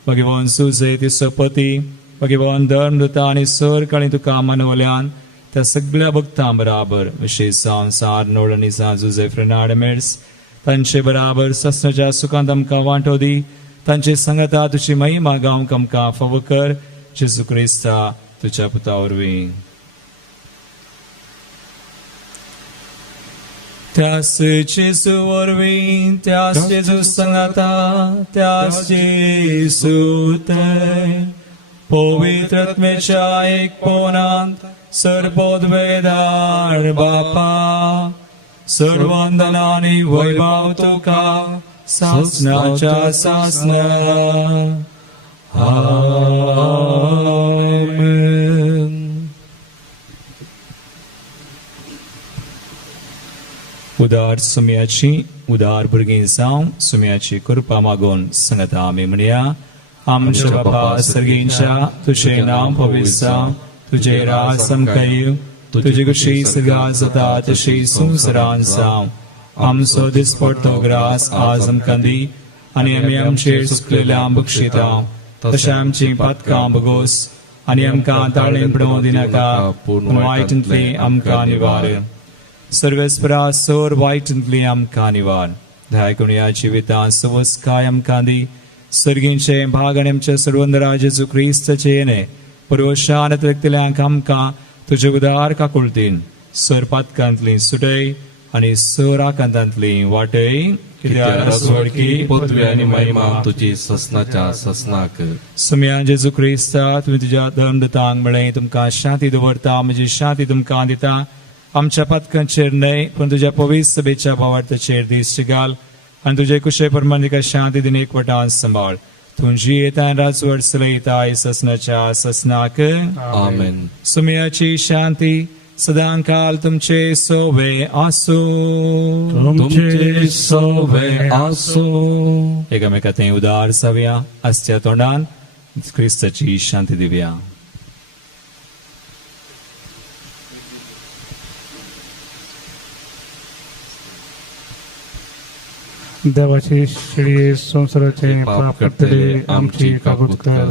भगवान सुजे तिचो पती भगवान धर्मदूता आनी सर काळी तुका मानवल्यान त्या सगळ्या भक्तां बराबर विशेष संसार नोड आनी जुजे फ्रेनाड मेळ्स तांचे बराबर ससनाच्या सुखांत आमकां वांटो दी तांचे संगता तुजी महिमा गावंक आमकां फावो कर जेजू क्रिस्ता तुज्या पुता वरवीं त्यास जेजू वरवीं त्यास जेजू संगता त्यास जेजू तय पवित्र आत्म्याच्या एक पोनांत सर्वोद्वेदार बापा सर्ववंदनानी वैभव तुका सासनाच्या सासना आमेन. उदार सुम्याची उदार भुरगीं जावं सुम्याची कृपा मागून संगता आमी म्हणया आमच्या बापा सर्गींच्या तुझे नाम पवित्र जावं तुझे राज समकाय तुझी कशी सगळा जाता तशी संवसारांत जावं आमचो दिसपडटो ग्रास आज आमकां दी आनी आमी आमचेर चुकलेल्या बक्षिता तशें आमची पातकां बगोस आनी आमकां ताळेन पडोवंक दिनाका पूण वायटांतली आमकां निवार सर्वेस्परा सोर वायटांतली आमकां निवार धाय कोणया जिवितां सवस काय आमकां दी सर्गींचे भाग आनी आमच्या सर्वंदरा जेजू क्रिस्ताचे येणे परवशान तरेकतल्यांक आमकां तुजे उदार काकुळतीन सर पातकांतली सुटय आनी सर आकांतांतली वाटय कित्याक पदवी आनी महिमा तुजी ससनाच्या ससनाक सुम्या जेजू क्रिस्ता तुमी तुज्या धर्मदतांक मेळय तुमकां शांती दवरता म्हजी शांती तुमकां दिता आमच्या पातकांचेर न्हय पूण तुज्या पवित्र सभेच्या भावार्थाचेर दिश्टी घाल आनी तुजे कुशे प्रमाण तिका शांती दिन एकवटान सांबाळ तुझी येता राजवट चलयताय ससनाच्या ससनाक आमेन. सुम्याची शांती सदां काल तुमचे सोवे आसो तुमचे सोवे आसो. एकामेकांत उदार जावया आसच्या तोंडान क्रिस्ताची शांती दिवया. देवाची शिळी संसाराचे पाप करतले आमची काकूत कर.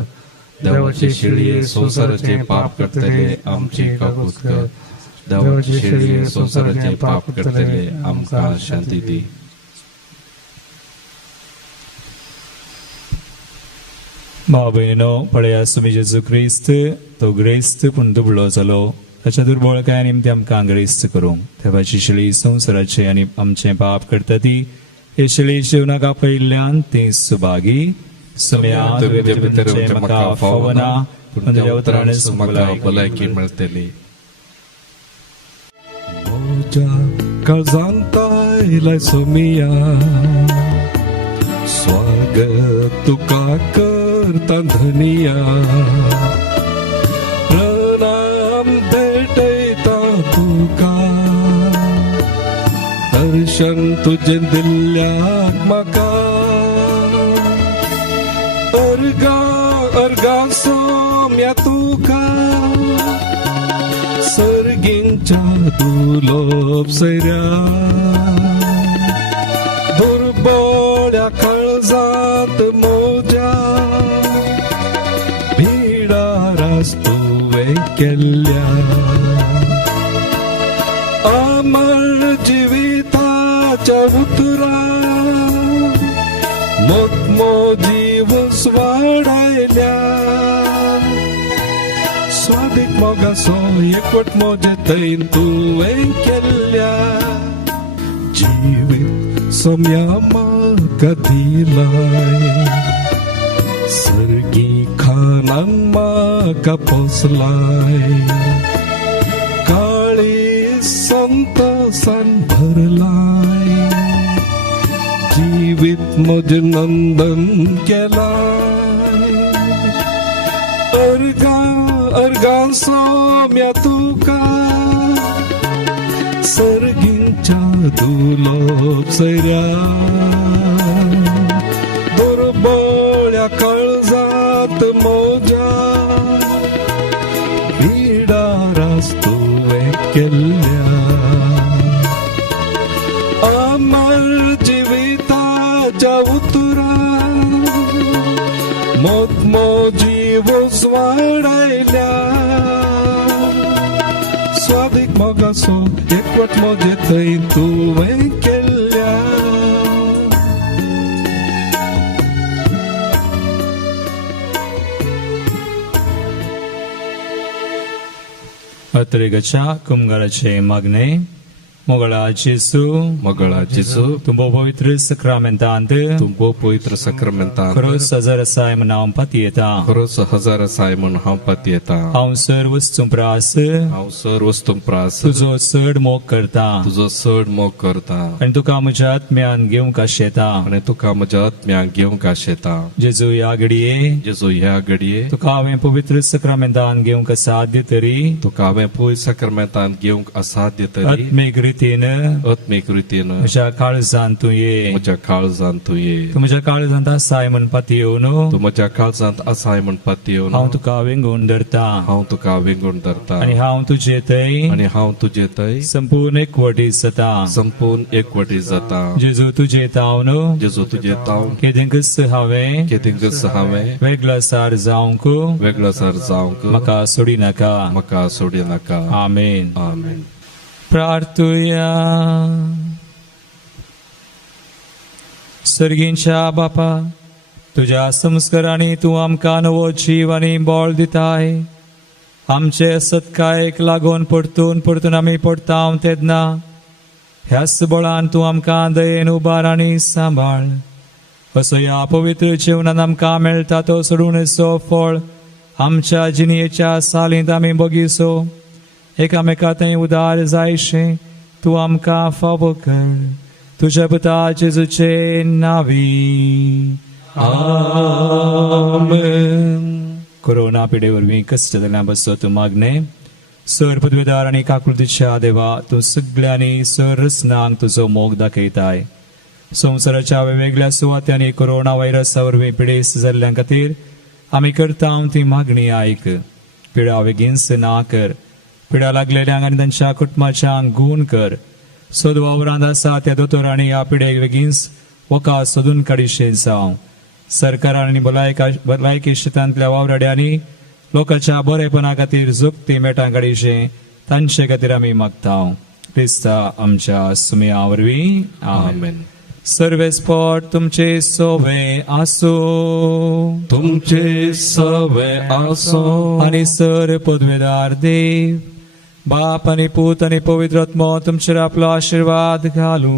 देवाची शिळी संसाराचे पाप करतले आमची काकूत कर. देवाची शिळी संसाराचे पाप करतले आमकां शांती दी. भाव भयणीनो पळया सुमी जेजू क्रिस्त तो ग्रेस्त पूण दुबळो जालो ताच्या दुर्बळकाया निमते आमकां ग्रेस्त करूंक देवाची शिळी संसाराचे आनी आमचे पाप करता ती हे शिळी जिवनाका पयल्यान ती सुभागी सुम्या तुजे भितर म्हाका फावो ना पूण तुज्या उतरान म्हाका भलायकी मेळटली. म्हज्या काळजांत आयलाय सोमिया स्वागत तुका करता धनिया प्रणाम भेटयता तुका दर्शन तुजें दिल्ल्याक म्हाका अर्गा अर्गा सोम्या तुका सर्गींच्या दुलोप सैऱ्या दुर्बळ्या काळजांत मोज्या भिडारास तुवें केल्ल्या अमर जिविताच्या उतरा मोतमोजी वाडायल्या स्वादिक मोगासो एकवट मोजे थंय तुवें केल्ल्या जिवीत सोम्या म्हाका दिलाय सर्गी खानान म्हाका पोसलाय संतोषान भरलाय जीवित मज नंदन केलाय अर्गां सोम्या तुका सर्गींच्या दुलोप सैऱ्या दुर्बळ्या काळजात मोजा विडारास तुवें केल्ल्या अमर जिविताच्या उतरा मोतमोजी वाडयल्या स्वादीक मोगासो एकवट मोजे थंय तुवें केल्ल्या अत्रेगच्या कुमगाराचे मागणे मोगळा जेसू तुंबो पवित्र सक्रामेंतांत तुमको पवित्र सक्रामेंतांत खरोच हजार आसाय म्हण हांव पाती येता खरोच हजार आसाय म्हूण हांव पाती येता हांव सर वस्तू प्रास हांव सर वस्तू प्रास तुजो चड मोग करता तुजो चड मोग करता आनी तुका म्हज्या आत्म्यान घेवंक आशेता आनी तुका म्हज्या आत्म्याक घेवंक आशेता जेजू ह्या घडये जेजू ह्या घडये तुका हांवें पवित्र सक्रामेंतान घेवंक असाध्य तरी तुका हांवें पवित्र सक्रामेंतांत घेवंक असाध्य तरी आत्मीक रितीन आत्मीक रितीन म्हज्या काळजांत तूं ये म्हज्या काळजांत तूं ये तूं म्हज्या काळजांत आसाय म्हण पाती येवन तूं म्हज्या काळजांत आसाय म्हण पाती येवन हांव तुका वेंगून धरता हांव तुका वेंगून धरता आनी हांव तुजे थंय आनी हांव तुजे थंय संपूर्ण एकवटीत जाता संपूर्ण एकवटी जाता जेजू तुजे तावन जेजू तुजे तावन केदेंकच हांवें केदिंकच हांवें वेगळो सार जावंक वेगळो सर जावंक म्हाका सोडी नाका म्हाका सोडी नाका आमेन आमेन प्रार्थुया सर्गींच्या बापा तुझ्या संस्कारांनी तूं आमकां नवो जीव आनी बोळ दिताय आमचे सत्कायेक लागून परतून आमी पडटाव तेन्ना ह्याच बळान तूं आमकां दयेन उबार आनी सांबाळ असो ह्या पवित्र जिवनान आमकां मेळटा तो सोडून सो फळ आमच्या जिणेच्या सालींत आमी बगीसो एकामेका थंय उदार जायशे तूं आमकां फावो कर तुज्या पुता जेजूचे नांवी आमेन कोरोना पिडे वरवीं कश्ट जाल्ल्या बसो तूं मागणे सर पदवेदार आनी काकुळतीच्या देवा तूं सगळ्यांनी सर रचनांक तुजो मोग दाखयताय संवसाराच्या वेगवेगळ्या सुवात्यांनी कोरोना व्हायरसा वरवीं पिडेस्त जाल्ल्या खातीर आमी करता ती मागणी आयक पिडा बेगीनच ना कर पिडा लागलेल्यांक आनी तांच्या कुटुंबाच्यांक गूण कर सोद वावरांत आसा त्या दोतोरांनी ह्या पिडेक बेगीनच वका सोदून काडिशें जावं सरकारान आनी भलायकी क्षेत्रांतल्या वावराड्यांनी लोकांच्या बरेपणा खातीर जोगती मेटां काडिशें तांचे खातीर आमी मागता क्रिस्ता आमच्या सुमया वरवीं आमेन सर्वेस्पॉट तुमचे सोवे आसो तुमचे सवे आसो आनी सर पदवेदार देव बाप आनी पूत आनी पवित्र आत्मो तुमचेर आपलो आशीर्वाद घालू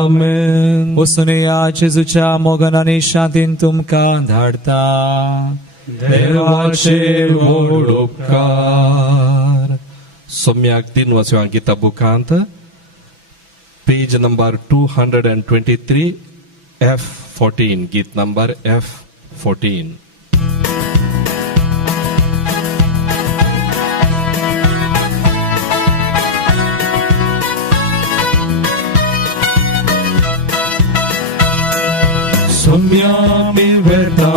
आमेन वचून या जेजूच्या मोगान आनी शांतीन तुमकां धाडता देवाचे व्हड उपकार सोम्याक 3 वचव्या गिता बुकांत पेज नंबर 223 F14 गीत नंबर F14 सोम्या मी वेता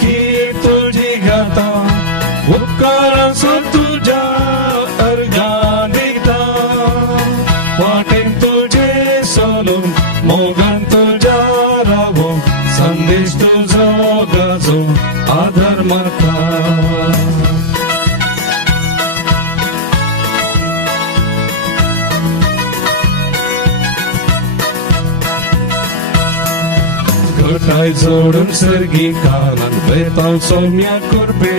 की तुझी गाता उपकारांचो तुझ्या अर्गां दिता वाटेन तुझे सोलून मोगान तुझ्या रावो संदेश तुझो गाजो आधार मारता घटाय जोडून सर्गी कानान वेताव सोम्या कुर्बे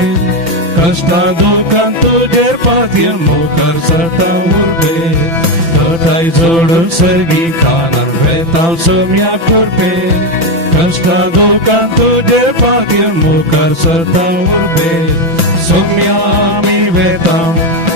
कष्टा दुखान तुजेर पातय मोकर सरता उर्बे घटाय जोडून सर्गी कानान वेताव सोम्या कुर्बे कष्टा दुखान तुजेर पातय मोकर सरता उर्बे सोम्या आमी वेताव